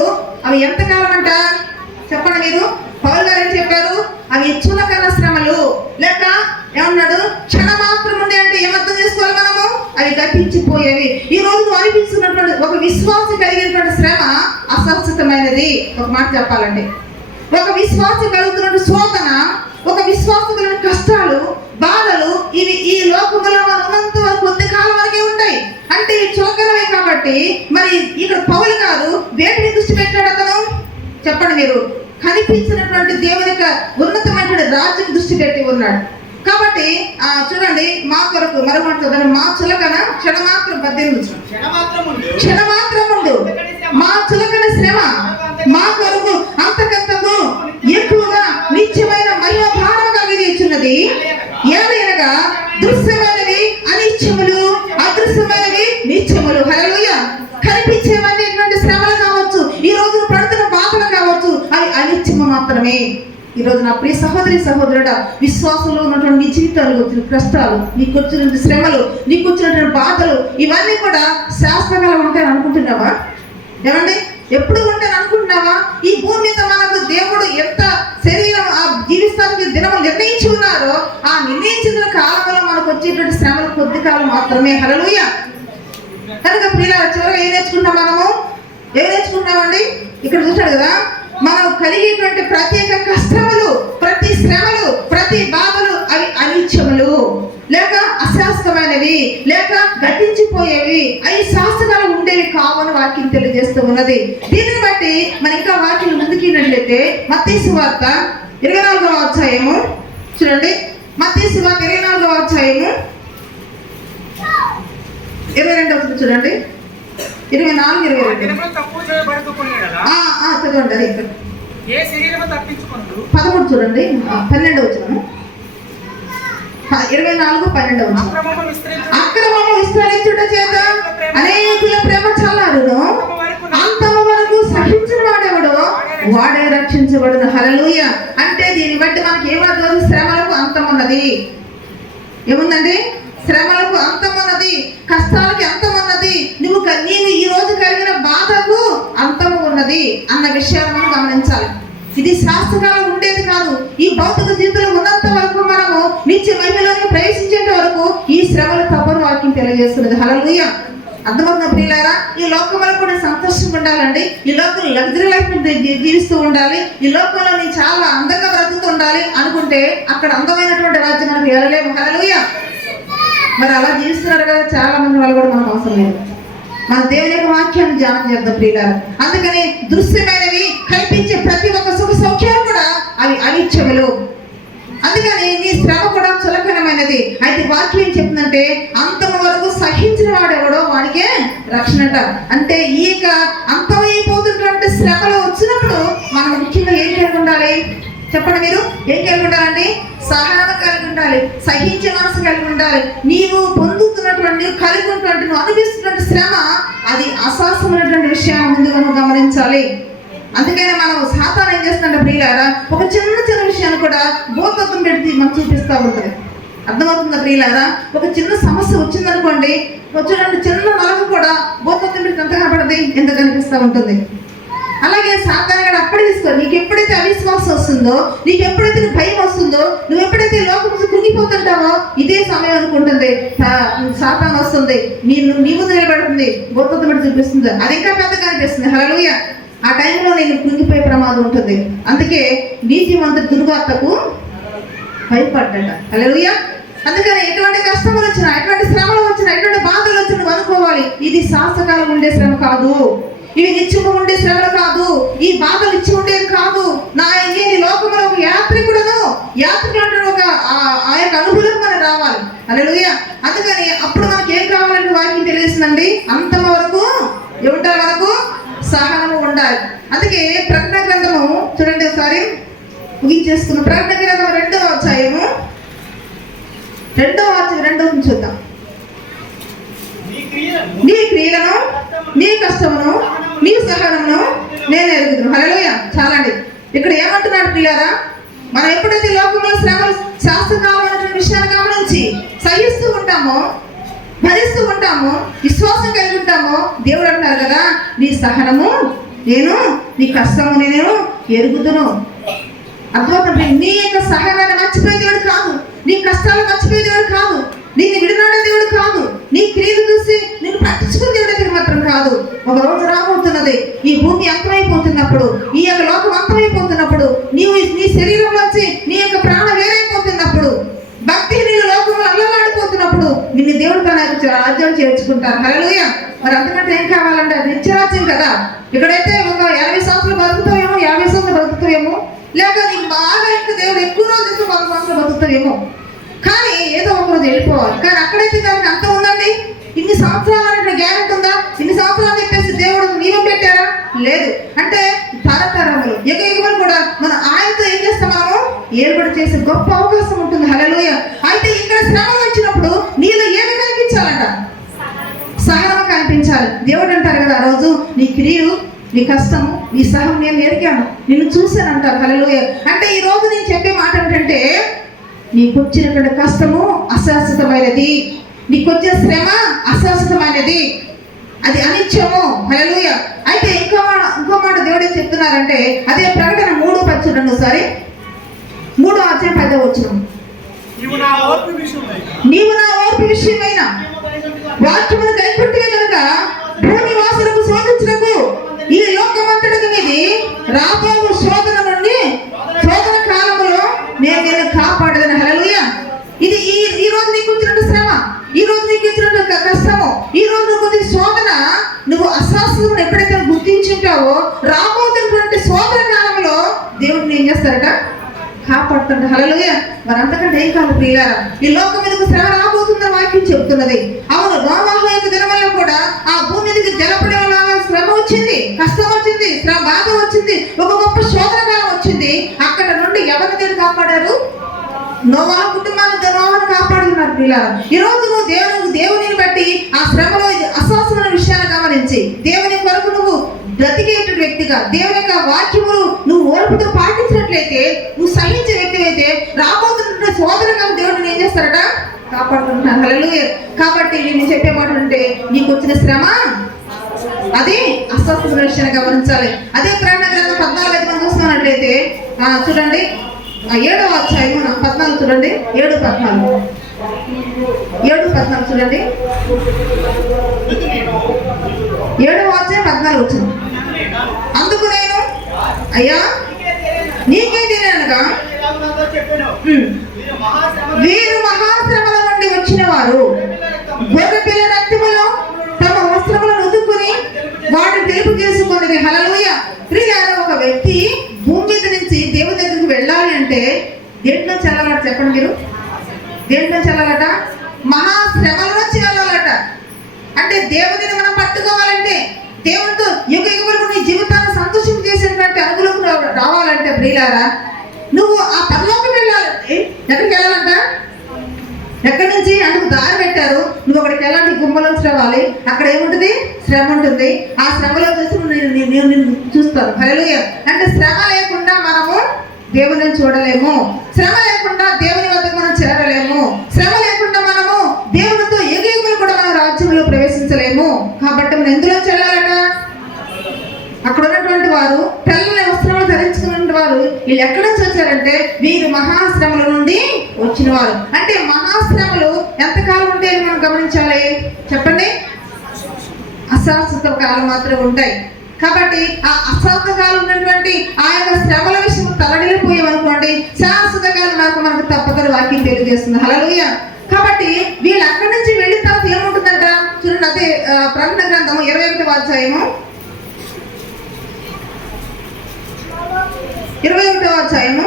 అవి ఎంతకాలం అంట చెప్పండి మీరు. పౌలు గారు ఏం చెప్పారు? అవి చులకన శ్రమలు, లేక ఏమన్నాడు? క్షణమాత్రం ఉండే. అంటే ఏమర్థం చేసుకోవాలి మనము? అవి గతించిపోయేవి. ఈ రోజు నువ్వు అనిపిస్తున్నటువంటి ఒక విశ్వాసం కలిగినటువంటి శ్రమ అశాశ్వతమైనది. ఒక మాట చెప్పాలండి, ఒక విశ్వాసం కలుగుతున్న శోధన, ఒక విశ్వాసం కలిగిన కష్టాలు, బాధలు, ఇవి ఈ లోకంలో మనం ఉన్నంత వరకు కొద్ది కాలం వరకే ఉంటాయి. అంటే ఇవి చులకనవే కాబట్టి మరి ఇక్కడ పౌలు గారు వేటిని దృష్టి పెట్టాడు? అతను చెప్పండి మీరు. కనిపించినటువంటి దేవుని యొక్క ఉన్నతమైనటువంటి రాజ్యం దృష్టి పెట్టి ఉన్నాడు. కాబట్టి చూడండి, మా కొరకు మరొకటి మా చులకన క్షణమాత్రం 18 క్షణమాత్రముండు మా చులకన శ్రమ మా కొరకు అంతకంతకు ఎక్కువగా నిత్యమైన మహిమ భారం కలిగి ఇచ్చినది. ఏలయనగా దృశ్యమైనవి అనిత్యములు, అదృశ్యమైనవి నిత్యములు. హల్లెలూయా. కనిపించేవన్నీ ఎటువంటి శ్రమలు కావచ్చు, ఈ రోజు పడుతున్న బాధలు కావచ్చు, అవి అనిత్యము మాత్రమే. ఈ రోజు నా ప్రియ సహోదరి సహోదరుడా, విశ్వాసంలో ఉన్నటువంటి నీ జీవితాలు వచ్చిన కష్టాలు, నీకు వచ్చినటువంటి శ్రమలు, నీకు వచ్చినటువంటి బాధలు, ఇవన్నీ కూడా శాశ్వతకాలం ఉంటాయని అనుకుంటున్నావా? ఏమండి, ఎప్పుడు ఉంటాయని అనుకుంటున్నావా? ఈ భూమి మీద మనకు దేవుడు ఎంత శరీరం జీవిస్తానికి దినములు నిర్ణయించి ఉన్నారో, ఆ నిర్ణయించిన కాలంలో మనకు వచ్చేటువంటి శ్రమలు కొద్ది కాలం మాత్రమే. హల్లెలూయా. కనుక ప్రియులారా, చివరిగా ఏం నేర్చుకుంటాం? ఏం నేర్చుకుంటామండి? ఇక్కడ చూశాడు కదా, మనం కలిగేటువంటి ప్రత్యేక కష్టములు, ప్రతి శ్రమలు, ప్రతి బాధలు అవి అనిత్యములు, లేక అశాశ్వతమైనవి, లేక గతించిపోయేవి, అవి శాశ్వతంగా ఉండేవి కావని వాక్యం తెలియజేస్తూ ఉన్నది. దీనిని బట్టి మనం ఇంకా వాక్యం ముందుకినట్లయితే మత్తయి సువార్త 24వ అధ్యాయము చూడండి. మత్తయి సువార్త 24వ అధ్యాయము 22వ చూడండి. 24, 22 చదవండి. అది 13 చూడండి. 12వ వచనము. 24, 12వ అక్రమము విస్తరించుట చేత అనేకుల ప్రేమ చల్లారును, అంతము వరకు సహించిన వాడెవడో వాడే రక్షించబడును. హల్లెలూయా. అంటే దీన్ని బట్టి మనకి ఏమర్థం? శ్రమలకు అంతం ఉన్నది. ఏముందండి? శ్రమలకు అంతం ఉన్నది, కష్టాలకి అంతం ఉన్నది, నీవు ఈ రోజు కలిగిన బాధకు అంతము ఉన్నది అన్న విషయాన్ని మనం గమనించాలి. ఇది శాశ్వతకాలం ఉండేది కాదు. ఈ భౌతిక జీవితంలో ఉన్నంత వరకు మనము నిత్య మహిమలోకి ప్రవేశించేంత వరకు ఈ శ్రమలు తప్పని వాక్యం తెలియజేస్తున్నది. హల్లెలూయా. అర్థమవుతున్న ప్రియులారా, ఈ లోకంలో కూడా సంతోషంగా ఉండాలండి. ఈ లోకంలో లగ్జరీ లైఫ్ జీవిస్తూ ఉండాలి. ఈ లోకంలో నేను చాలా అందంగా బ్రతుకుతూ ఉండాలి అనుకుంటే అక్కడ అందమైనటువంటి రాజ్యం మనకు వెళ్ళలేము. హల్లెలూయా. మరి అలా జీవిస్తున్నారు కదా చాలా మంది, వాళ్ళు కూడా మనకు అవసరం లేదు. మన దేవుని యొక్క వాక్యాన్ని ధ్యానం చేద్దాం ప్రియులారా. అందుకని దృశ్యమైనవి, కనిపించే ప్రతి ఒక్క సుఖ సౌఖ్యాలు కూడా అవి అనిత్యములు. అందుకని నీ శ్రమ కూడా చులకనమైనది. అయితే వాక్యం ఏం చెప్తుందంటే, అంతము వరకు సహించిన వాడెవడో వాడికే రక్షణట. అంటే ఈ యొక్క అంతమైపోతున్నటువంటి శ్రమలు వచ్చినప్పుడు మనం ముఖ్యంగా ఏం కలిగి ఉండాలి? చెప్పండి మీరు. ఏం కలిగి ఉండాలండి? సహనం కలిగి ఉండాలి, సహించే మనసు కలిగి ఉండాలి. నీవు పొందుతున్నటువంటి, కలిగి ఉన్నటువంటి, నువ్వు అనిపిస్తున్నటువంటి శ్రమ అది అశాశ్వతమైనటువంటి విషయం ముందుగా నువ్వు గమనించాలి. అందుకని మనం సాతాను ఏం చేస్తుందంటే ప్రియులారా, ఒక చిన్న విషయాన్ని కూడా భూతత్వం పెట్టి మనం చూపిస్తూ ఉంటుంది. అర్థమవుతుందా ప్రియులారా? ఒక చిన్న సమస్య వచ్చిందనుకోండి, వచ్చినటువంటి చిన్న నలకు కూడా భూతత్వం పెట్టి ఎంత కనపడది, ఎంత కనిపిస్తూ ఉంటుంది. అలాగే సాతాను కూడా అప్పుడే తీసుకో. నీకు ఎప్పుడైతే అవిశ్వాసం వస్తుందో, నీకు ఎప్పుడైతే భయం వస్తుందో, నువ్వు ఎప్పుడైతే లోకం కృంగిపోతుంటావో, ఇదే సమయం అనుకుంటుంది సాతాను వస్తుంది, నీ ముందు నిలబడుతుంది, భూతత్వం పెట్టి చూపిస్తుంది, అది ఇంకా పెద్దగా అనిపిస్తుంది. హల్లెలూయా. ఆ టైంలో నేను కృంగిపోయే ప్రమాదం ఉంటుంది. అందుకే నీతిమంతుడు దుర్వార్తకు భయపడ్డట. హల్లెలూయా. అందుకని ఎటువంటి కష్టములు వచ్చినా, ఎటువంటి శ్రమలు వచ్చినా, ఎటువంటి బాధలు వచ్చినా నువ్వు అనుకోవాలి, ఇది శాశ్వతకాలం ఉండే శ్రమ కాదు, ఇవి నిత్యము ఉండే శ్రమలు కాదు, ఈ బాధలు ఇచ్చి ఉండేది కాదు. నేను లోకంలో ఒక యాత్రికుడును, యాత్రికుడు ఒక ఆ యొక్క అనుభూతికి మనం రావాలి. హల్లెలూయా. అందుకని అప్పుడు మనకి ఏం కావాలంటే వాక్యం తెలియజేస్తుందండి, అంతమ వరకు ఏముంటారు? మనకు సహనము ఉండాలి. అందుకే ప్రకటన గ్రంథము చూడండి ఒకసారి ముగించేసుకున్నాం. ప్రకటన గ్రంథం 2వ అధ్యాయము 2వ చూద్దాం. నీ క్రియలను, నీ కష్టమును, నీ సహనమును నేను ఎరుగుదును. హల్లెలూయా. చాలండి. ఇక్కడ ఏమంటున్నాడు ప్రియులారా, మనం ఎప్పుడైతే లోకంలో శ్రమలు శాస్త్రకాలమైనటువంటి విషయాన్ని గమనించి సహిస్తూ ఉంటామో, భరిస్తూ ఉంటామో, విశ్వాసం కలిగి ఉంటామో, దేవుడు అంటున్నారు కదా, నీ సహనము నేను నీ కష్టము నేను ఎరుగుదును. అర్థమవుతుంది. నీ యొక్క సహాయాన్ని మర్చిపోయే దేవుడు కాదు, నీ కష్టాలు మర్చిపోయే దేవుడు కాదు, నిన్ను విడనాడే దేవుడు కాదు, నీ క్రియలు చూసి నిన్ను పట్టించుకునే దేవుడు అయితే మాత్రం కాదు. ఒక రోజు రాబోతున్నది, ఈ భూమి అంతమైపోతున్నప్పుడు, ఈ యొక్క లోకం అంతమైపోతున్నప్పుడు, నీవు నీ శరీరంలోంచి నీ యొక్క ప్రాణం వేరైపోతున్నప్పుడు, భక్తి నీళ్ళు లోకంలో అల్లలాడిపోతున్నప్పుడు నిన్ను దేవుడు తన రాజ్యం చేర్చుకుంటారు. హల్లెలూయా. మరి అంతకంటే ఏం కావాలంటే అది నిత్యరాజ్యం కదా. ఇక్కడైతే ఒక 50 సంవత్సరాలు బతుకుతావేమో, 50 సంవత్సరాలు బతుకుతావేమో, లేక నీకు బాగా ఇంకా దేవుడు ఎక్కువ రోజులు 100 సంవత్సరాలు బతుకుతావేమో, కానీ ఏదో ఒక రోజు వెళ్ళిపోవాలి. కానీ అక్కడైతే దానికి అంత ఉందండి. ఇన్ని సంవత్సరాలు అంటే గ్యారెంటీ ఉందా? ఇన్ని సంవత్సరాలు చెప్పేసి దేవుడు నియమం పెట్టారా? లేదు. అంటే తరతరములు యుగ యుగములు కూడా మనం ఆయనతో ఏం చేస్తాం, మనము ఏర్పాటు చేసే గొప్ప అవకాశం ఉంటుంది. హల్లెలూయా. అయితే ఇక్కడ శ్రమ వచ్చినప్పుడు నీలో ఏమి కనిపించాలంట? సహనం కనిపించాలి. దేవుడు అంటారు కదా, ఆ రోజు నీ క్రియలు, నీ కష్టము, నీ సహనం నేను ఎరిగాను, నిన్ను చూశాను అంటారు. హల్లెలూయా. అంటే ఈ రోజు నేను చెప్పే మాట ఏంటంటే, నీకు వచ్చినటువంటి కష్టము అశాశ్వతమైనది, నీకు వచ్చిన శ్రమ అశాశ్వతమైనది, అది అనిత్యము. హల్లెలూయా. అయితే ఇంకో మాట దేవుడు ఏం చెప్తున్నారంటే, అదే ప్రకటన 3:10 చూడండి ఒకసారి. 3వ అధ్యాయం 10వ వచనం. నీవు నా ఓర్పు విషయమైన వాక్యమును కైకొట్టివే కనుక భూమి వాసులకు శోధించుటకు ఈ లోకమంతటికి మీది రాబోవు శోధన నుండి, శోధన కాలములో నేను నిన్ను కాపాడదని. హల్లెలూయా. ఇది ఈ రోజు నీకు వచ్చినట్టు శ్రమ, ఈ రోజు నీకు ఇచ్చినట్టు కష్టము, ఈ రోజు నీకు వచ్చిన శోధన, నువ్వు అశాశ్వతను ఎప్పుడైతే గుర్తించుంటావో రాబోతున్నటువంటి శోధన కాలంలో దేవుడిని ఏం చేస్తారట? కాపాడుతుంట. హల్లెలూయా. మరి అంతకంటే ఏం కాదు ప్రియులారా. ఈ లోకం మీదకు శ్రమ రాబోతుందని వాక్యం చెబుతున్నది. అవును, నోవాహు యొక్క దినవల్ల కూడా ఆ భూమి మీదకి జలపడే వల్ల శ్రమ వచ్చింది, కష్టం వచ్చింది, బాధ వచ్చింది, ఒక గొప్ప శోధన కాలం వచ్చింది. అక్కడ నుండి ఎవరిని దేవుడు కాపాడారు? నోవాహు కుటుంబాన్ని నోవాహును కాపాడుతున్నారు ప్రియులారా. ఈ రోజు నువ్వు దేవునిని బట్టి ఆ శ్రమలో అశాశ్వతమైన విషయాన్ని గమనించి దేవుని కొరకు నువ్వు బ్రతికేటువంటి వ్యక్తిగా, దేవుని యొక్క వాక్యములు నువ్వు ఓర్పుతో పాటించినట్లయితే, నువ్వు సహించే వ్యక్తి అయితే రాబోతున్న శోధనగా దేవుడిని ఏం చేస్తారట? కాపాడుకుంటున్నాను. హల్లెలూయా. కాబట్టి నేను చెప్పే మాట అంటే, నీకు వచ్చిన శ్రమ అది అస్వస్థమైన విషయాన్ని గమనించాలి. అదే ప్రకటన గ్రంథం 14 చూస్తున్నట్లయితే చూడండి, 7వ అధ్యాయం 14 చూడండి. 7:14 చూడండి. 7వ అధ్యాయం 14 వచ్చింది. అందుకు నేను, అయ్యా నీకే తెలియనగా వీరు మహాశ్రమల నుండి వచ్చిన వారు గొర్రె పిల్ల రక్తములో తమ వస్త్రములను ఉతుక్కుని వాటిని తెలుపు చేసుకున్నది. హల్లెలూయా. ప్రియులారా, ఒక వ్యక్తి భూమి మీద నుంచి దేవుని దగ్గరికి వెళ్ళాలి అంటే దేంట్లో చెల్లాలట? చెప్పండి మీరు. దేంట్లో చెల్లాలట? మహాశ్రమల నుంచి వెళ్ళాలట. అంటే దేవుడిని మనం పట్టుకోవాలంటే, దేవునితో యుగ యుగములకు నీ జీవితాన్ని సంతోషం చేసేటువంటి అనుగుణం రావాలంటే ప్రియులారా, నువ్వు ఆ పరలోకం వెళ్ళాలంటే ఎక్కడికి వెళ్ళాలంట? ఎక్కడి నుంచి? అందుకు దారి పెట్టారు. నువ్వు అక్కడికి వెళ్ళాలి, గుమ్మలోంచి రావాలి. అక్కడ ఏముంటుంది? శ్రమ ఉంటుంది. ఆ శ్రమలో చూసి నేను చూస్తాను. హల్లెలూయా. అంటే శ్రమ లేకుండా మనము దేవుని చూడలేము, శ్రమ లేకుండా దేవుని వద్దకు మనం చేరలేము, శ్రమ లేకుండా మనము దేవునితో యుగయుగములు కూడా మనం రాజ్యంలో ప్రవేశించలేము. కాబట్టి మనం ఎందులో చెల్లాలట? అక్కడ ఉన్నటువంటి వారు తెల్లని వస్త్రాలు ధరించుకున్న వారు వీళ్ళు ఎక్కడి నుంచి వచ్చారంటే, వీరు మహాశ్రమల నుండి వచ్చిన వారు. అంటే మహాశ్రమలు ఎంతకాలం ఉంటాయని మనం గమనించాలి? చెప్పండి. అశాశ్వత కాలం మాత్రమే ఉంటాయి. కాబట్టి ఆ అశాశ్వత కాలం ఉన్నటువంటి ఆ యొక్క శ్రమల విషయం తలడిల్లిపోయామనుకోండి, శాశ్వత కాలం వరకు మనకు తప్పదని వాక్యం తెలియజేస్తుంది. హల్లెలూయా. కాబట్టి వీళ్ళు అక్కడి నుంచి వెళ్ళిన తర్వాత ఏముంటుందంట చూడండి. అదే ప్రకటన గ్రంథము 21వ అధ్యాయము 21వ అధ్యాయము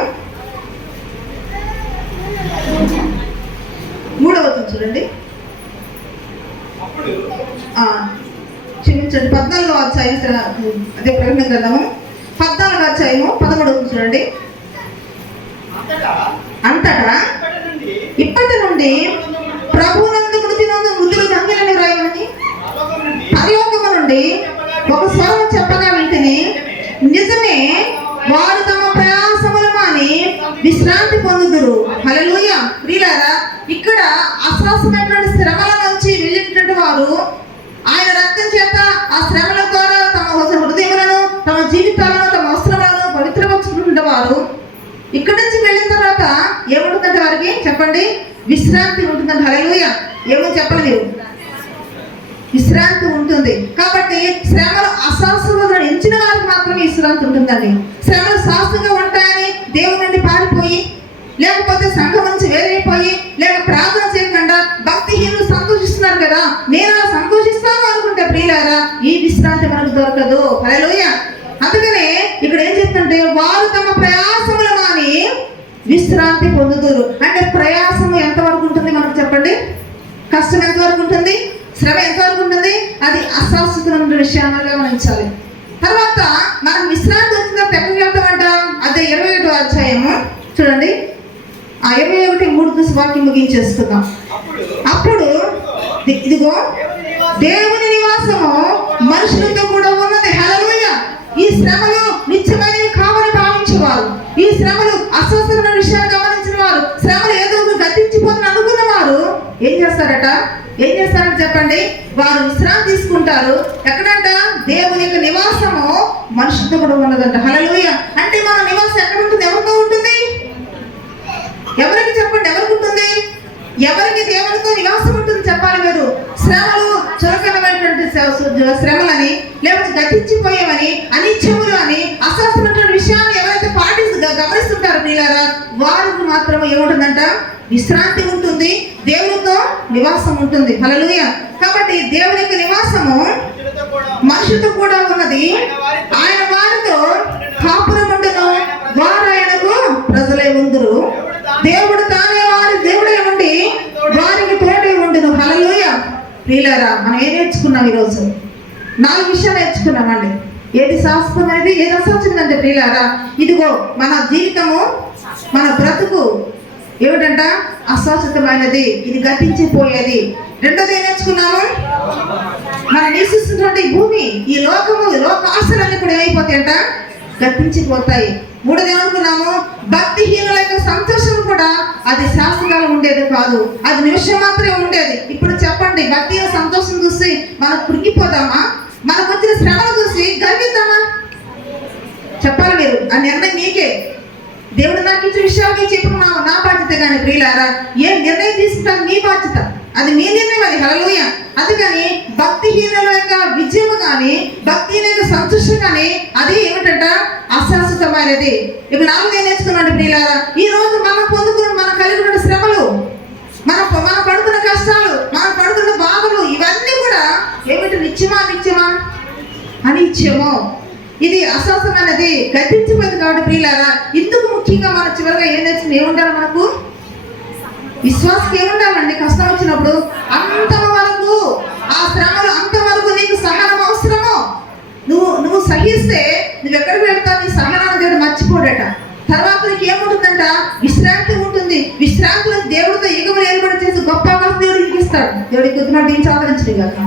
3వ వచనం చూడండి. క్షమించండి, 14వ అధ్యాయం, అదే ప్రకటన గ్రంథము 14వ అధ్యాయము 13వ వచనం చూడండి. అంతటా ఇప్పటి నుండి ప్రభువునందు మృతులు దంగలని వ్రాయమని పరలోకము నుండి ఒక స్వరం చెప్పగా వింటిని. నిజమే, వారు తమ ప్రయాసములు మాని విశ్రాంతి పొందుదురు. హల్లెలూయా. ప్రియులారా, ఇక్కడ అశాశ్వతమైనటువంటి శ్రమల నుంచి వెళ్ళినటువంటి వారు ఆయన రక్తం చేత ఆ శ్రమల ద్వారా తమ హృదయములను, తమ ఏముంటుందంటే వారికి చెప్పండి, విశ్రాంతి ఉంటుందండి. హల్లెలూయా. ఏమో చెప్పండి మీరు, విశ్రాంతి ఉంటుంది. కాబట్టి శ్రమలు అశాశ్వతంగా ఎంచిన వారికి మాత్రమే విశ్రాంతి ఉంటుందండి. శ్రమలు శాశ్వతంగా ఉంటాయని దేవుని నుండి పారిపోయి, లేకపోతే సంఘం నుంచి వేరైపోయి, లేక ప్రార్థన చేయకుండా భక్తిహీనులు సంతోషిస్తున్నారు కదా, నేను అలా సంతోషిస్తాను అనుకుంటే ప్రియులారా, ఈ విశ్రాంతి మనకు దొరకదు. హల్లెలూయా. అందుకనే ఇక్కడ ఏం చెప్తుంటే, వారు తమ ప్రయాసములు మాని విశ్రాంతి పొందుదురు. అంటే ప్రయాసము ఎంతవరకు ఉంటుంది మనకు చెప్పండి? కష్టం ఎంతవరకు ఉంటుంది? శ్రమ ఎంతవరకు ఉంటుంది? అది అశాశ్వతమైన విషయాలుగా గమనించాలి. తర్వాత మనం విశ్రాంతి వచ్చిన ఎక్కడికి వెళ్తామంట? అదే 21వ అధ్యాయము చూడండి, ఆ 21:3 వాక్యం ముగించేసుకుందాం. అప్పుడు ఇదిగో దేవుని నివాసము మనుషులతో కూడా ఉన్నది. హల్లెలూయా. ఈ శ్రమలు నిత్యమైనవి కావని భావించేవారు, ఈ శ్రమలు అస్వస్థమైన విషయాలు గమనించిన వారు, శ్రమలు ఏదో గతించిపోతున్న అనుకున్న వారు ఏం చేస్తారట? చెప్పండి, వారు విశ్రాంతి తీసుకుంటారు. ఎక్కడంట? దేవుని యొక్క నివాసము మనుషులతో కూడా ఉన్నదంట. హల్లెలూయా. అంటే మన నివాసం ఎక్కడ ఉంటుంది? ఎవరితో ఉంటుంది? ఎవరికి చెప్పండి, ఎవరికి ఉంటుంది? ఎవరికి దేవునితో నివాసం ఉంటుంది చెప్పాలి మీరు. శ్రమలు చులకనమైనటువంటి శ్రమలని, లేకపోతే గతించిపోయేవని, అనిత్యములు అని, అశాశ్వతమైన విషయాన్ని ఎవరైతే గమనిస్తుంటారో ప్రియులారా, వారికి మాత్రం ఏముంటుందంట? విశ్రాంతి ఉంటుంది, దేవునితో నివాసం ఉంటుంది. హల్లెలూయా. కాబట్టి దేవుని యొక్క నివాసము మనుషులతో కూడా ఉన్నది. ఆయన వారితో కాపురముండును, వారు ఆయనకు ప్రజలై ఉందురు. దేవుడు తానే వారి దేవుడై ఉండి వారికి తోడై ఉండును. హల్లెలూయా. ప్రియులారా, మనం ఏం నేర్చుకున్నాం ఈరోజు? 4 విషయాలు నేర్చుకున్నామండి. ఏది శాశ్వతమైనది, ఏది అశాశ్వతమైనది ప్రియులారా? ఇదిగో మన జీవితము, మన బ్రతుకు ఏమిటంట? అశాశ్వతమైనది, ఇది గతించిపోయేది. రెండోది ఏం నేర్చుకున్నాము? మనం నివసిస్తున్నటువంటి భూమి, ఈ లోకము, లోక ఆశలన్నీ కూడా ఏమైపోతాయంట? గతించిపోతాయి. మూడోది ఏమనుకున్నాము? భక్తిహీనుల యొక్క సంతోషం కూడా అది శాశ్వతకాలం ఉండేది కాదు, అది నిమిషం మాత్రమే ఉండేది. ఇప్పుడు చెప్పండి, భక్తిహీన సంతోషం చూసి మనం కురికిపోదామా? మనకు వచ్చిన శ్రమను చూసి గర్విద్దామా? చెప్పాలి మీరు. ఆ నిర్ణయం మీకే. దేవుడు నాకు ఇచ్చిన విషయాలు చెప్పుకున్నాము, నా బాధ్యత. కానీ ప్రియులారా, ఏ నిర్ణయం తీసుకుంటాను మీ బాధ్యత, అది మీ నిర్ణయం. అది హల్లెలూయా. అందుకని భక్తిహీనుల యొక్క విజయం కానీ, భక్తిహీన యొక్క సంతోషం కానీ అది ఏమిటంట? అశాశ్వతమైనది. ఇప్పుడు 4 ఏం నేర్చుకున్నాడు ప్రియులారా? ఈ రోజు మనం పొందుకున్న, మనం కలిగి ఉన్న శ్రమలు, మనం పడుతున్న కష్టాలు, మనం పడుతున్న బాధలు, ఇవన్నీ కూడా ఏమిటి? నిత్యమా అనిత్యమో. ఇది అశాశ్వతమైనది, గతించిపోయింది. కాబట్టి ప్రియులారా, ఇందుకు ముఖ్యంగా మనం చివరిగా ఏం నేర్చుకుని ఏముండాలి? మనకు విశ్వాసం ఏముండాలండి? కష్టం వచ్చినప్పుడు అంతవరకు, ఆ శ్రమలు అంతవరకు నీకు సహనం అవసరమో. నువ్వు సహిస్తే నువ్వు ఎక్కడికి వెళ్తావు? నీ సహనాన్ని దేవుడు మర్చిపోడట. తర్వాత నీకు ఏముంటుందంట? విశ్రాంతి ఉంటుంది. విశ్రాంతిలో దేవుడితో యుగములు ఏర్పడి చేసి గొప్ప దేవుడు ఇస్తాడు. దేవుడికి గుర్తున్నట్టు ఏం సాధరించడు కదా.